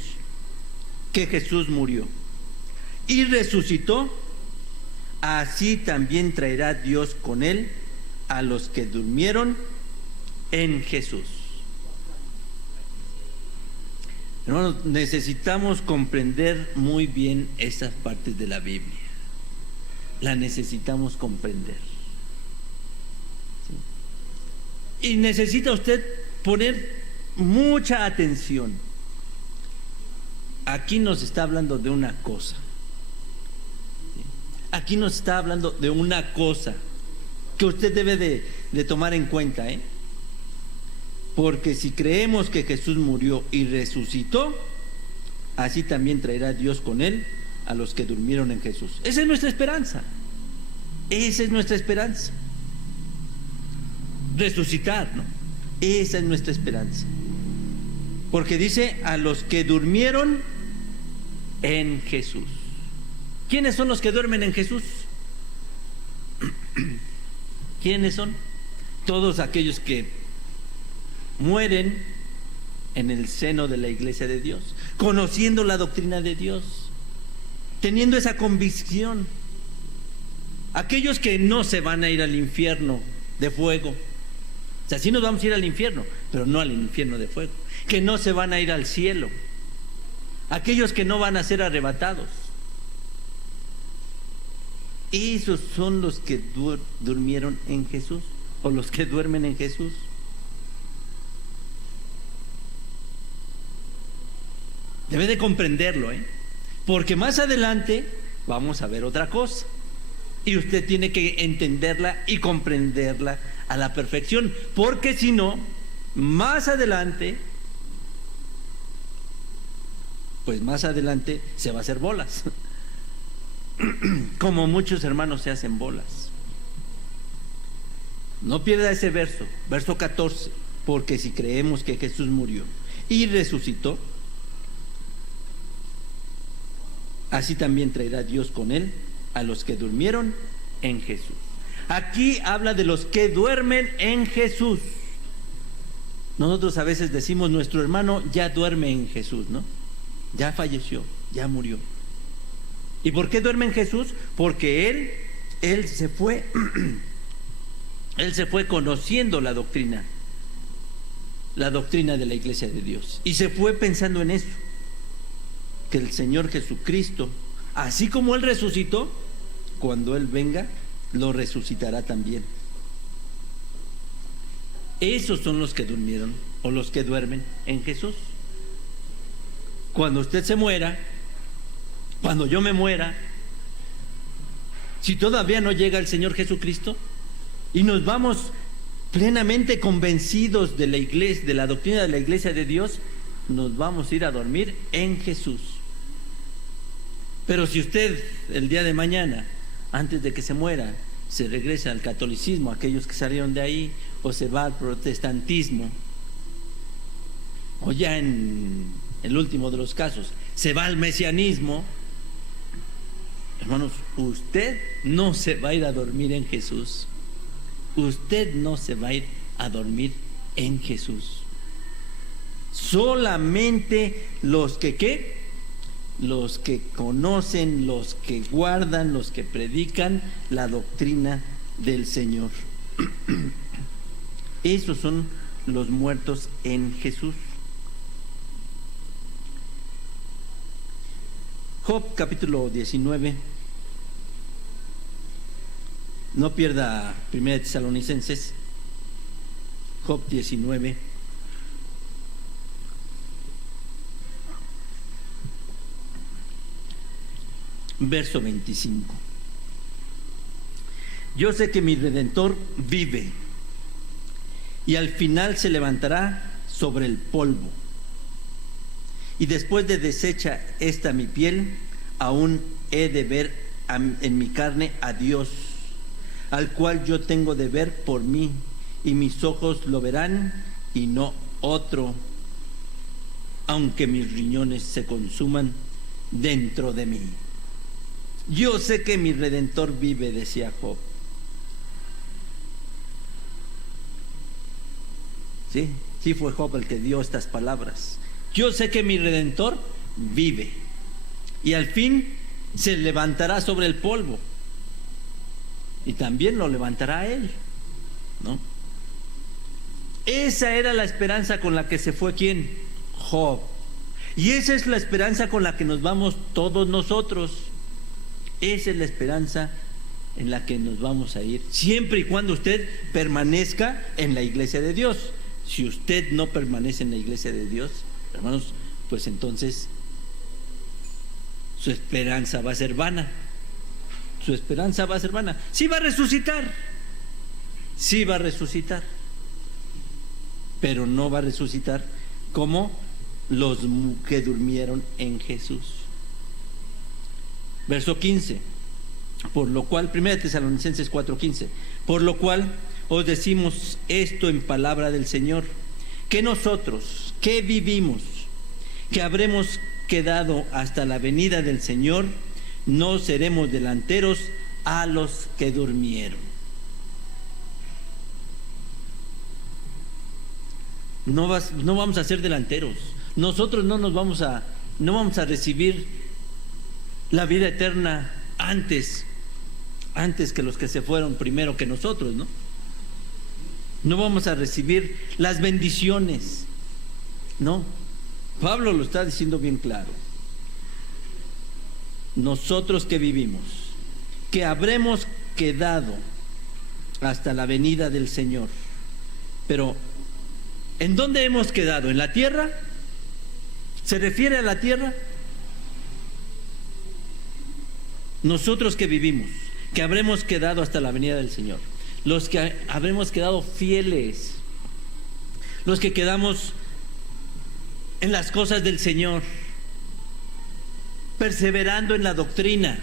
que Jesús murió y resucitó, así también traerá Dios con él a los que durmieron en Jesús. Hermanos, necesitamos comprender muy bien esas partes de la Biblia. La necesitamos comprender. ¿Sí? Y necesita usted poner mucha atención. Aquí nos está hablando de una cosa. ¿Sí? Aquí nos está hablando de una cosa que usted debe de tomar en cuenta, ¿eh? Porque si creemos que Jesús murió y resucitó, así también traerá Dios con él a los que durmieron en Jesús. Esa es nuestra esperanza. Esa es nuestra esperanza. Resucitar, ¿no? Esa es nuestra esperanza. Porque dice a los que durmieron en Jesús. ¿Quiénes son los que duermen en Jesús? ¿Quiénes son? Todos aquellos que mueren en el seno de la iglesia de Dios, conociendo la doctrina de Dios, teniendo esa convicción. Aquellos que no se van a ir al infierno de fuego, o sea, sí nos vamos a ir al infierno, pero no al infierno de fuego, que no se van a ir al cielo, aquellos que no van a ser arrebatados. Esos son los que durmieron en Jesús, o los que duermen en Jesús. Debe de comprenderlo, porque más adelante vamos a ver otra cosa. Y usted tiene que entenderla y comprenderla a la perfección, porque si no, más adelante, pues más adelante se va a hacer bolas. Como muchos hermanos se hacen bolas. No pierda ese verso 14, porque si creemos que Jesús murió y resucitó, así también traerá Dios con él a los que durmieron en Jesús. Aquí habla de los que duermen en Jesús. Nosotros a veces decimos, nuestro hermano ya duerme en Jesús, ¿no? Ya falleció, ya murió. ¿Y por qué duerme en Jesús? Porque él se fue, él se fue conociendo la doctrina de la iglesia de Dios. Y se fue pensando en eso, que el Señor Jesucristo, así como Él resucitó, cuando Él venga, lo resucitará también. Esos son los que durmieron, o los que duermen en Jesús. Cuando usted se muera, cuando yo me muera, si todavía no llega el Señor Jesucristo y nos vamos plenamente convencidos de la iglesia, de la doctrina de la iglesia de Dios, nos vamos a ir a dormir en Jesús. Pero si usted el día de mañana, antes de que se muera, se regresa al catolicismo, aquellos que salieron de ahí, o se va al protestantismo, o ya en el último de los casos, se va al mesianismo, hermanos, usted no se va a ir a dormir en Jesús. Usted no se va a ir a dormir en Jesús. Solamente los que ¿qué? Los que conocen, los que guardan, los que predican la doctrina del Señor. Esos son los muertos en Jesús. Job capítulo 19. No pierda 1 Tesalonicenses, Job 19. Verso 25. Yo sé que mi Redentor vive y al final se levantará sobre el polvo. Y después de deshecha esta mi piel, aún he de ver en mi carne a Dios, al cual yo tengo de ver por mí, y mis ojos lo verán y no otro, aunque mis riñones se consuman dentro de mí. Yo sé que mi Redentor vive, decía Job. Sí fue Job el que dio estas palabras. Yo sé que mi Redentor vive y al fin se levantará sobre el polvo, y también lo levantará a él, ¿no? Esa era la esperanza con la que se fue ¿quién? Job. Y esa es la esperanza con la que nos vamos todos nosotros. Esa es la esperanza en la que nos vamos a ir, siempre y cuando usted permanezca en la iglesia de Dios. Si usted no permanece en la iglesia de Dios, hermanos, pues entonces su esperanza va a ser vana. Su esperanza va a ser vana. Sí va a resucitar, sí va a resucitar, pero no va a resucitar como los que durmieron en Jesús. Verso 15. Por lo cual, 1 Tesalonicenses 4:15, por lo cual os decimos esto en palabra del Señor, que nosotros que vivimos, que habremos quedado hasta la venida del Señor, no seremos delanteros a los que durmieron. No vamos a ser delanteros. Nosotros no vamos a recibir la vida eterna antes que los que se fueron primero que nosotros, ¿no? No vamos a recibir las bendiciones, no. Pablo lo está diciendo bien claro. Nosotros que vivimos, que habremos quedado hasta la venida del Señor. Pero, ¿en dónde hemos quedado? ¿En la tierra? ¿Se refiere a la tierra? Nosotros que vivimos, que habremos quedado hasta la venida del Señor, los que habremos quedado fieles, los que quedamos en las cosas del Señor, perseverando en la doctrina,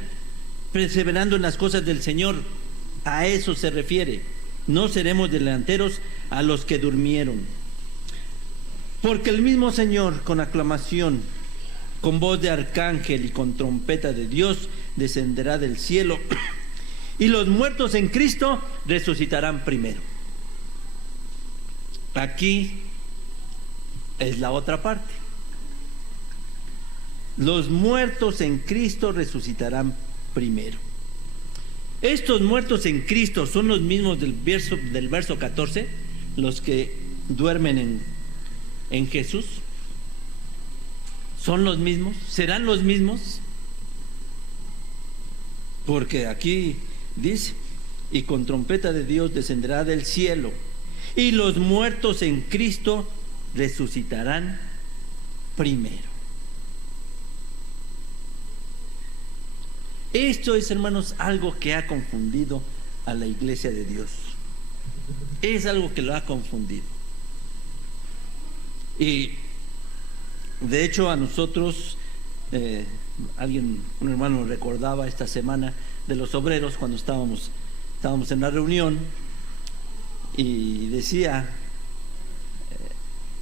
perseverando en las cosas del Señor, a eso se refiere. No seremos delanteros a los que durmieron. Porque el mismo Señor, con aclamación, con voz de arcángel y con trompeta de Dios, descenderá del cielo, y los muertos en Cristo resucitarán primero. Aquí es la otra parte. Los muertos en Cristo resucitarán primero. Estos muertos en Cristo son los mismos del verso 14, los que duermen en Jesús. ¿Son los mismos? ¿Serán los mismos? Porque aquí dice, y con trompeta de Dios descenderá del cielo, y los muertos en Cristo resucitarán primero. Esto es, hermanos, algo que ha confundido a la iglesia de Dios. Es algo que lo ha confundido. Y de hecho a nosotros, un hermano recordaba esta semana de los obreros cuando estábamos en la reunión, y decía,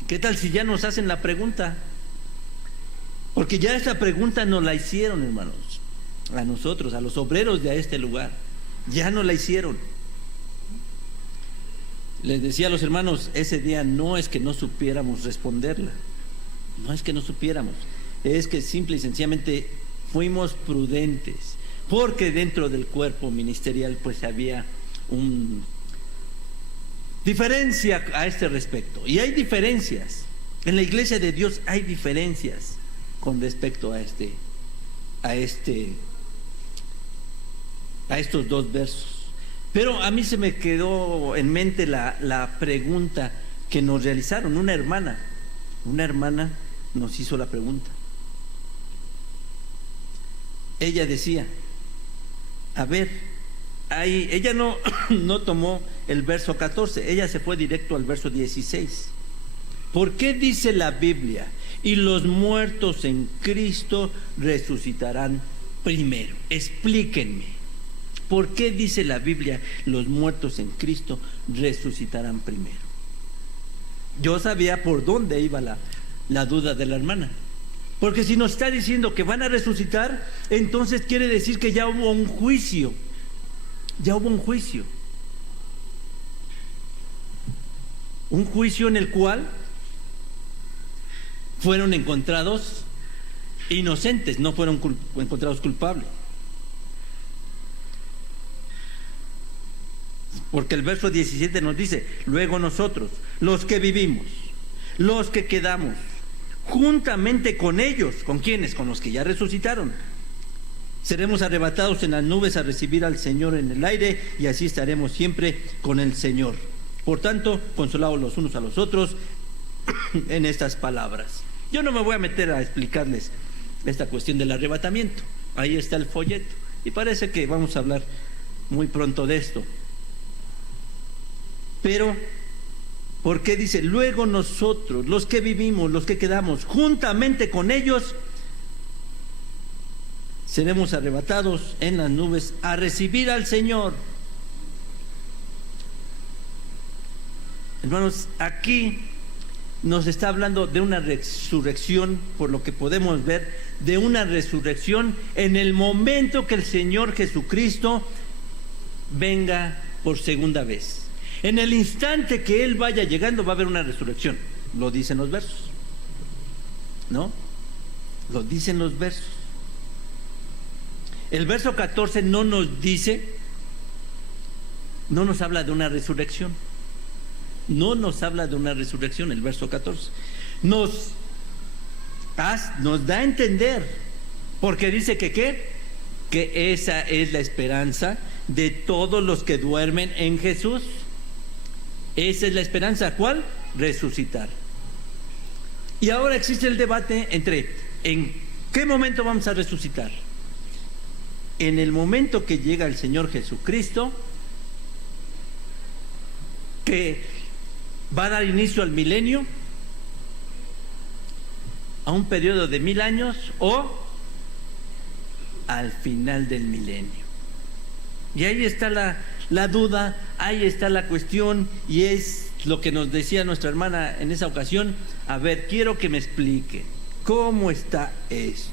¿qué tal si ya nos hacen la pregunta? Porque ya esta pregunta nos la hicieron, hermanos, a nosotros, a los obreros de este lugar, ya nos la hicieron. Les decía a los hermanos, ese día no es que no supiéramos responderla, no es que no supiéramos, es que simple y sencillamente fuimos prudentes, porque dentro del cuerpo ministerial pues había una diferencia a este respecto, y hay diferencias en la iglesia de Dios, hay diferencias con respecto a estos dos versos. Pero a mí se me quedó en mente la pregunta que nos realizaron. Una hermana nos hizo la pregunta. Ella decía, a ver, ella no tomó el verso 14, ella se fue directo al verso 16. ¿Por qué dice la Biblia, y los muertos en Cristo resucitarán primero? Explíquenme. ¿Por qué dice la Biblia, los muertos en Cristo resucitarán primero? Yo sabía por dónde iba la duda de la hermana. Porque si nos está diciendo que van a resucitar, entonces quiere decir que ya hubo un juicio. Ya hubo un juicio. Un juicio en el cual fueron encontrados inocentes, no fueron encontrados culpables. Porque el verso 17 nos dice, luego nosotros, los que vivimos, los que quedamos, juntamente con ellos, ¿con quiénes? Con los que ya resucitaron, seremos arrebatados en las nubes a recibir al Señor en el aire, y así estaremos siempre con el Señor. Por tanto, consolados los unos a los otros en estas palabras. Yo no me voy a meter a explicarles esta cuestión del arrebatamiento. Ahí está el folleto, y parece que vamos a hablar muy pronto de esto. Pero, ¿por qué dice? Luego nosotros, los que vivimos, los que quedamos, juntamente con ellos, seremos arrebatados en las nubes a recibir al Señor. Hermanos, aquí nos está hablando de una resurrección, por lo que podemos ver, de una resurrección en el momento que el Señor Jesucristo venga por segunda vez. En el instante que Él vaya llegando va a haber una resurrección. Lo dicen los versos, ¿no? Lo dicen los versos. El verso 14 no nos dice, no nos habla de una resurrección. No nos habla de una resurrección el verso 14. Nos da a entender, porque dice que ¿qué? que esa es la esperanza de todos los que duermen en Jesús. Esa es la esperanza. ¿Cuál? Resucitar. Y ahora existe el debate entre ¿en qué momento vamos a resucitar? En el momento que llega el Señor Jesucristo, que va a dar inicio al milenio, a un periodo de 1000 años, o al final del milenio. Y ahí está la duda, ahí está la cuestión, y es lo que nos decía nuestra hermana en esa ocasión. A ver, quiero que me explique cómo está esto,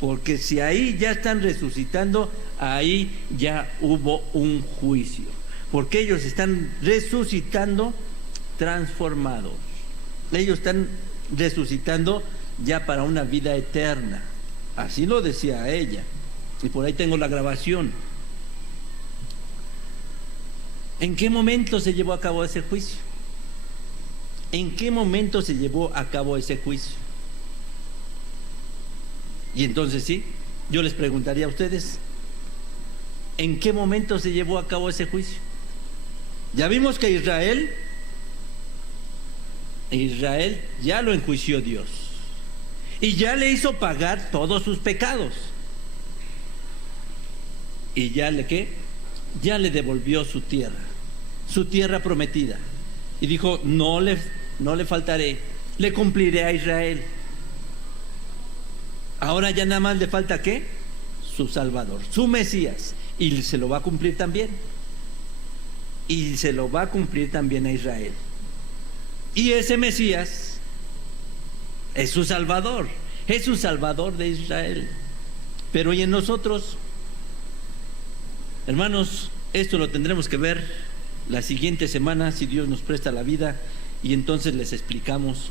porque si ahí ya están resucitando, ahí ya hubo un juicio, porque ellos están resucitando transformados, ellos están resucitando ya para una vida eterna. Así lo decía ella, y por ahí tengo la grabación. ¿En qué momento se llevó a cabo ese juicio? ¿En qué momento se llevó a cabo ese juicio? Y entonces sí, yo les preguntaría a ustedes, ¿en qué momento se llevó a cabo ese juicio? Ya vimos que Israel ya lo enjuició Dios y ya le hizo pagar todos sus pecados, y ya le devolvió su tierra prometida, y dijo: no le faltaré, le cumpliré a Israel. Ahora ya nada más le falta ¿qué? Su Salvador, su Mesías, y se lo va a cumplir también, y se lo va a cumplir también a Israel. Y ese Mesías es su Salvador de Israel. Pero ¿y en nosotros? Hermanos, esto lo tendremos que ver la siguiente semana, si Dios nos presta la vida, y entonces les explicamos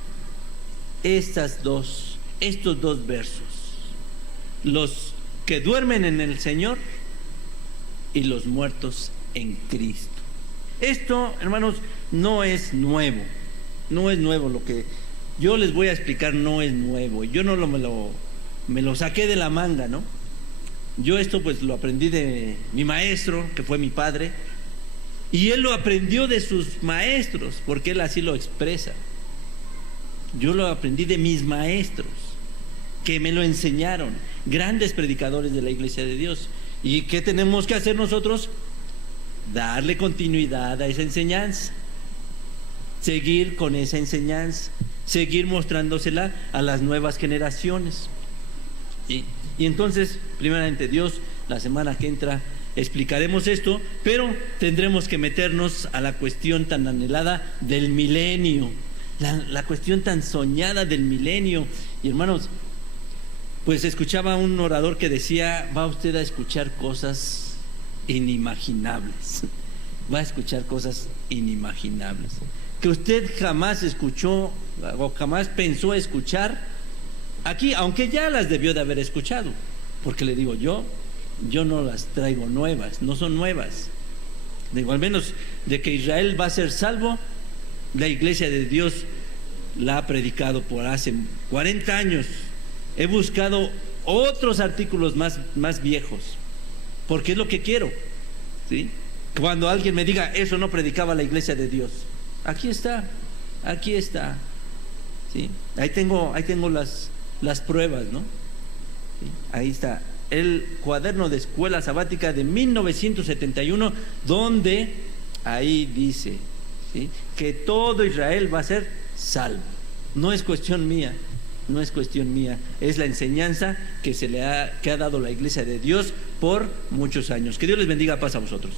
estos dos versos: los que duermen en el Señor y los muertos en Cristo. Esto, hermanos, no es nuevo lo que yo les voy a explicar, no es nuevo. Yo no me lo saqué de la manga, ¿no? Yo esto pues lo aprendí de mi maestro, que fue mi padre, y él lo aprendió de sus maestros, porque él así lo expresa. Yo lo aprendí de mis maestros, que me lo enseñaron, grandes predicadores de la Iglesia de Dios. ¿Y qué tenemos que hacer nosotros? Darle continuidad a esa enseñanza, seguir con esa enseñanza, seguir mostrándosela a las nuevas generaciones. Y entonces, primeramente Dios, la semana que entra explicaremos esto, pero tendremos que meternos a la cuestión tan anhelada del milenio, la cuestión tan soñada del milenio. Y hermanos, pues escuchaba un orador que decía: va usted a escuchar cosas inimaginables, va a escuchar cosas inimaginables, que usted jamás escuchó o jamás pensó escuchar aquí, aunque ya las debió de haber escuchado, porque le digo, yo no las traigo nuevas, no son nuevas. Digo, al menos de que Israel va a ser salvo, la Iglesia de Dios la ha predicado por hace 40 años. He buscado otros artículos más viejos, porque es lo que quiero, ¿sí? Cuando alguien me diga: eso no predicaba la Iglesia de Dios, aquí está, ¿sí? Ahí tengo las pruebas, ¿no? ¿Sí? Ahí está el cuaderno de escuela sabática de 1971, donde ahí dice, ¿sí?, que todo Israel va a ser salvo. No es cuestión mía, es la enseñanza que ha dado la Iglesia de Dios por muchos años. Que Dios les bendiga. Paz a vosotros.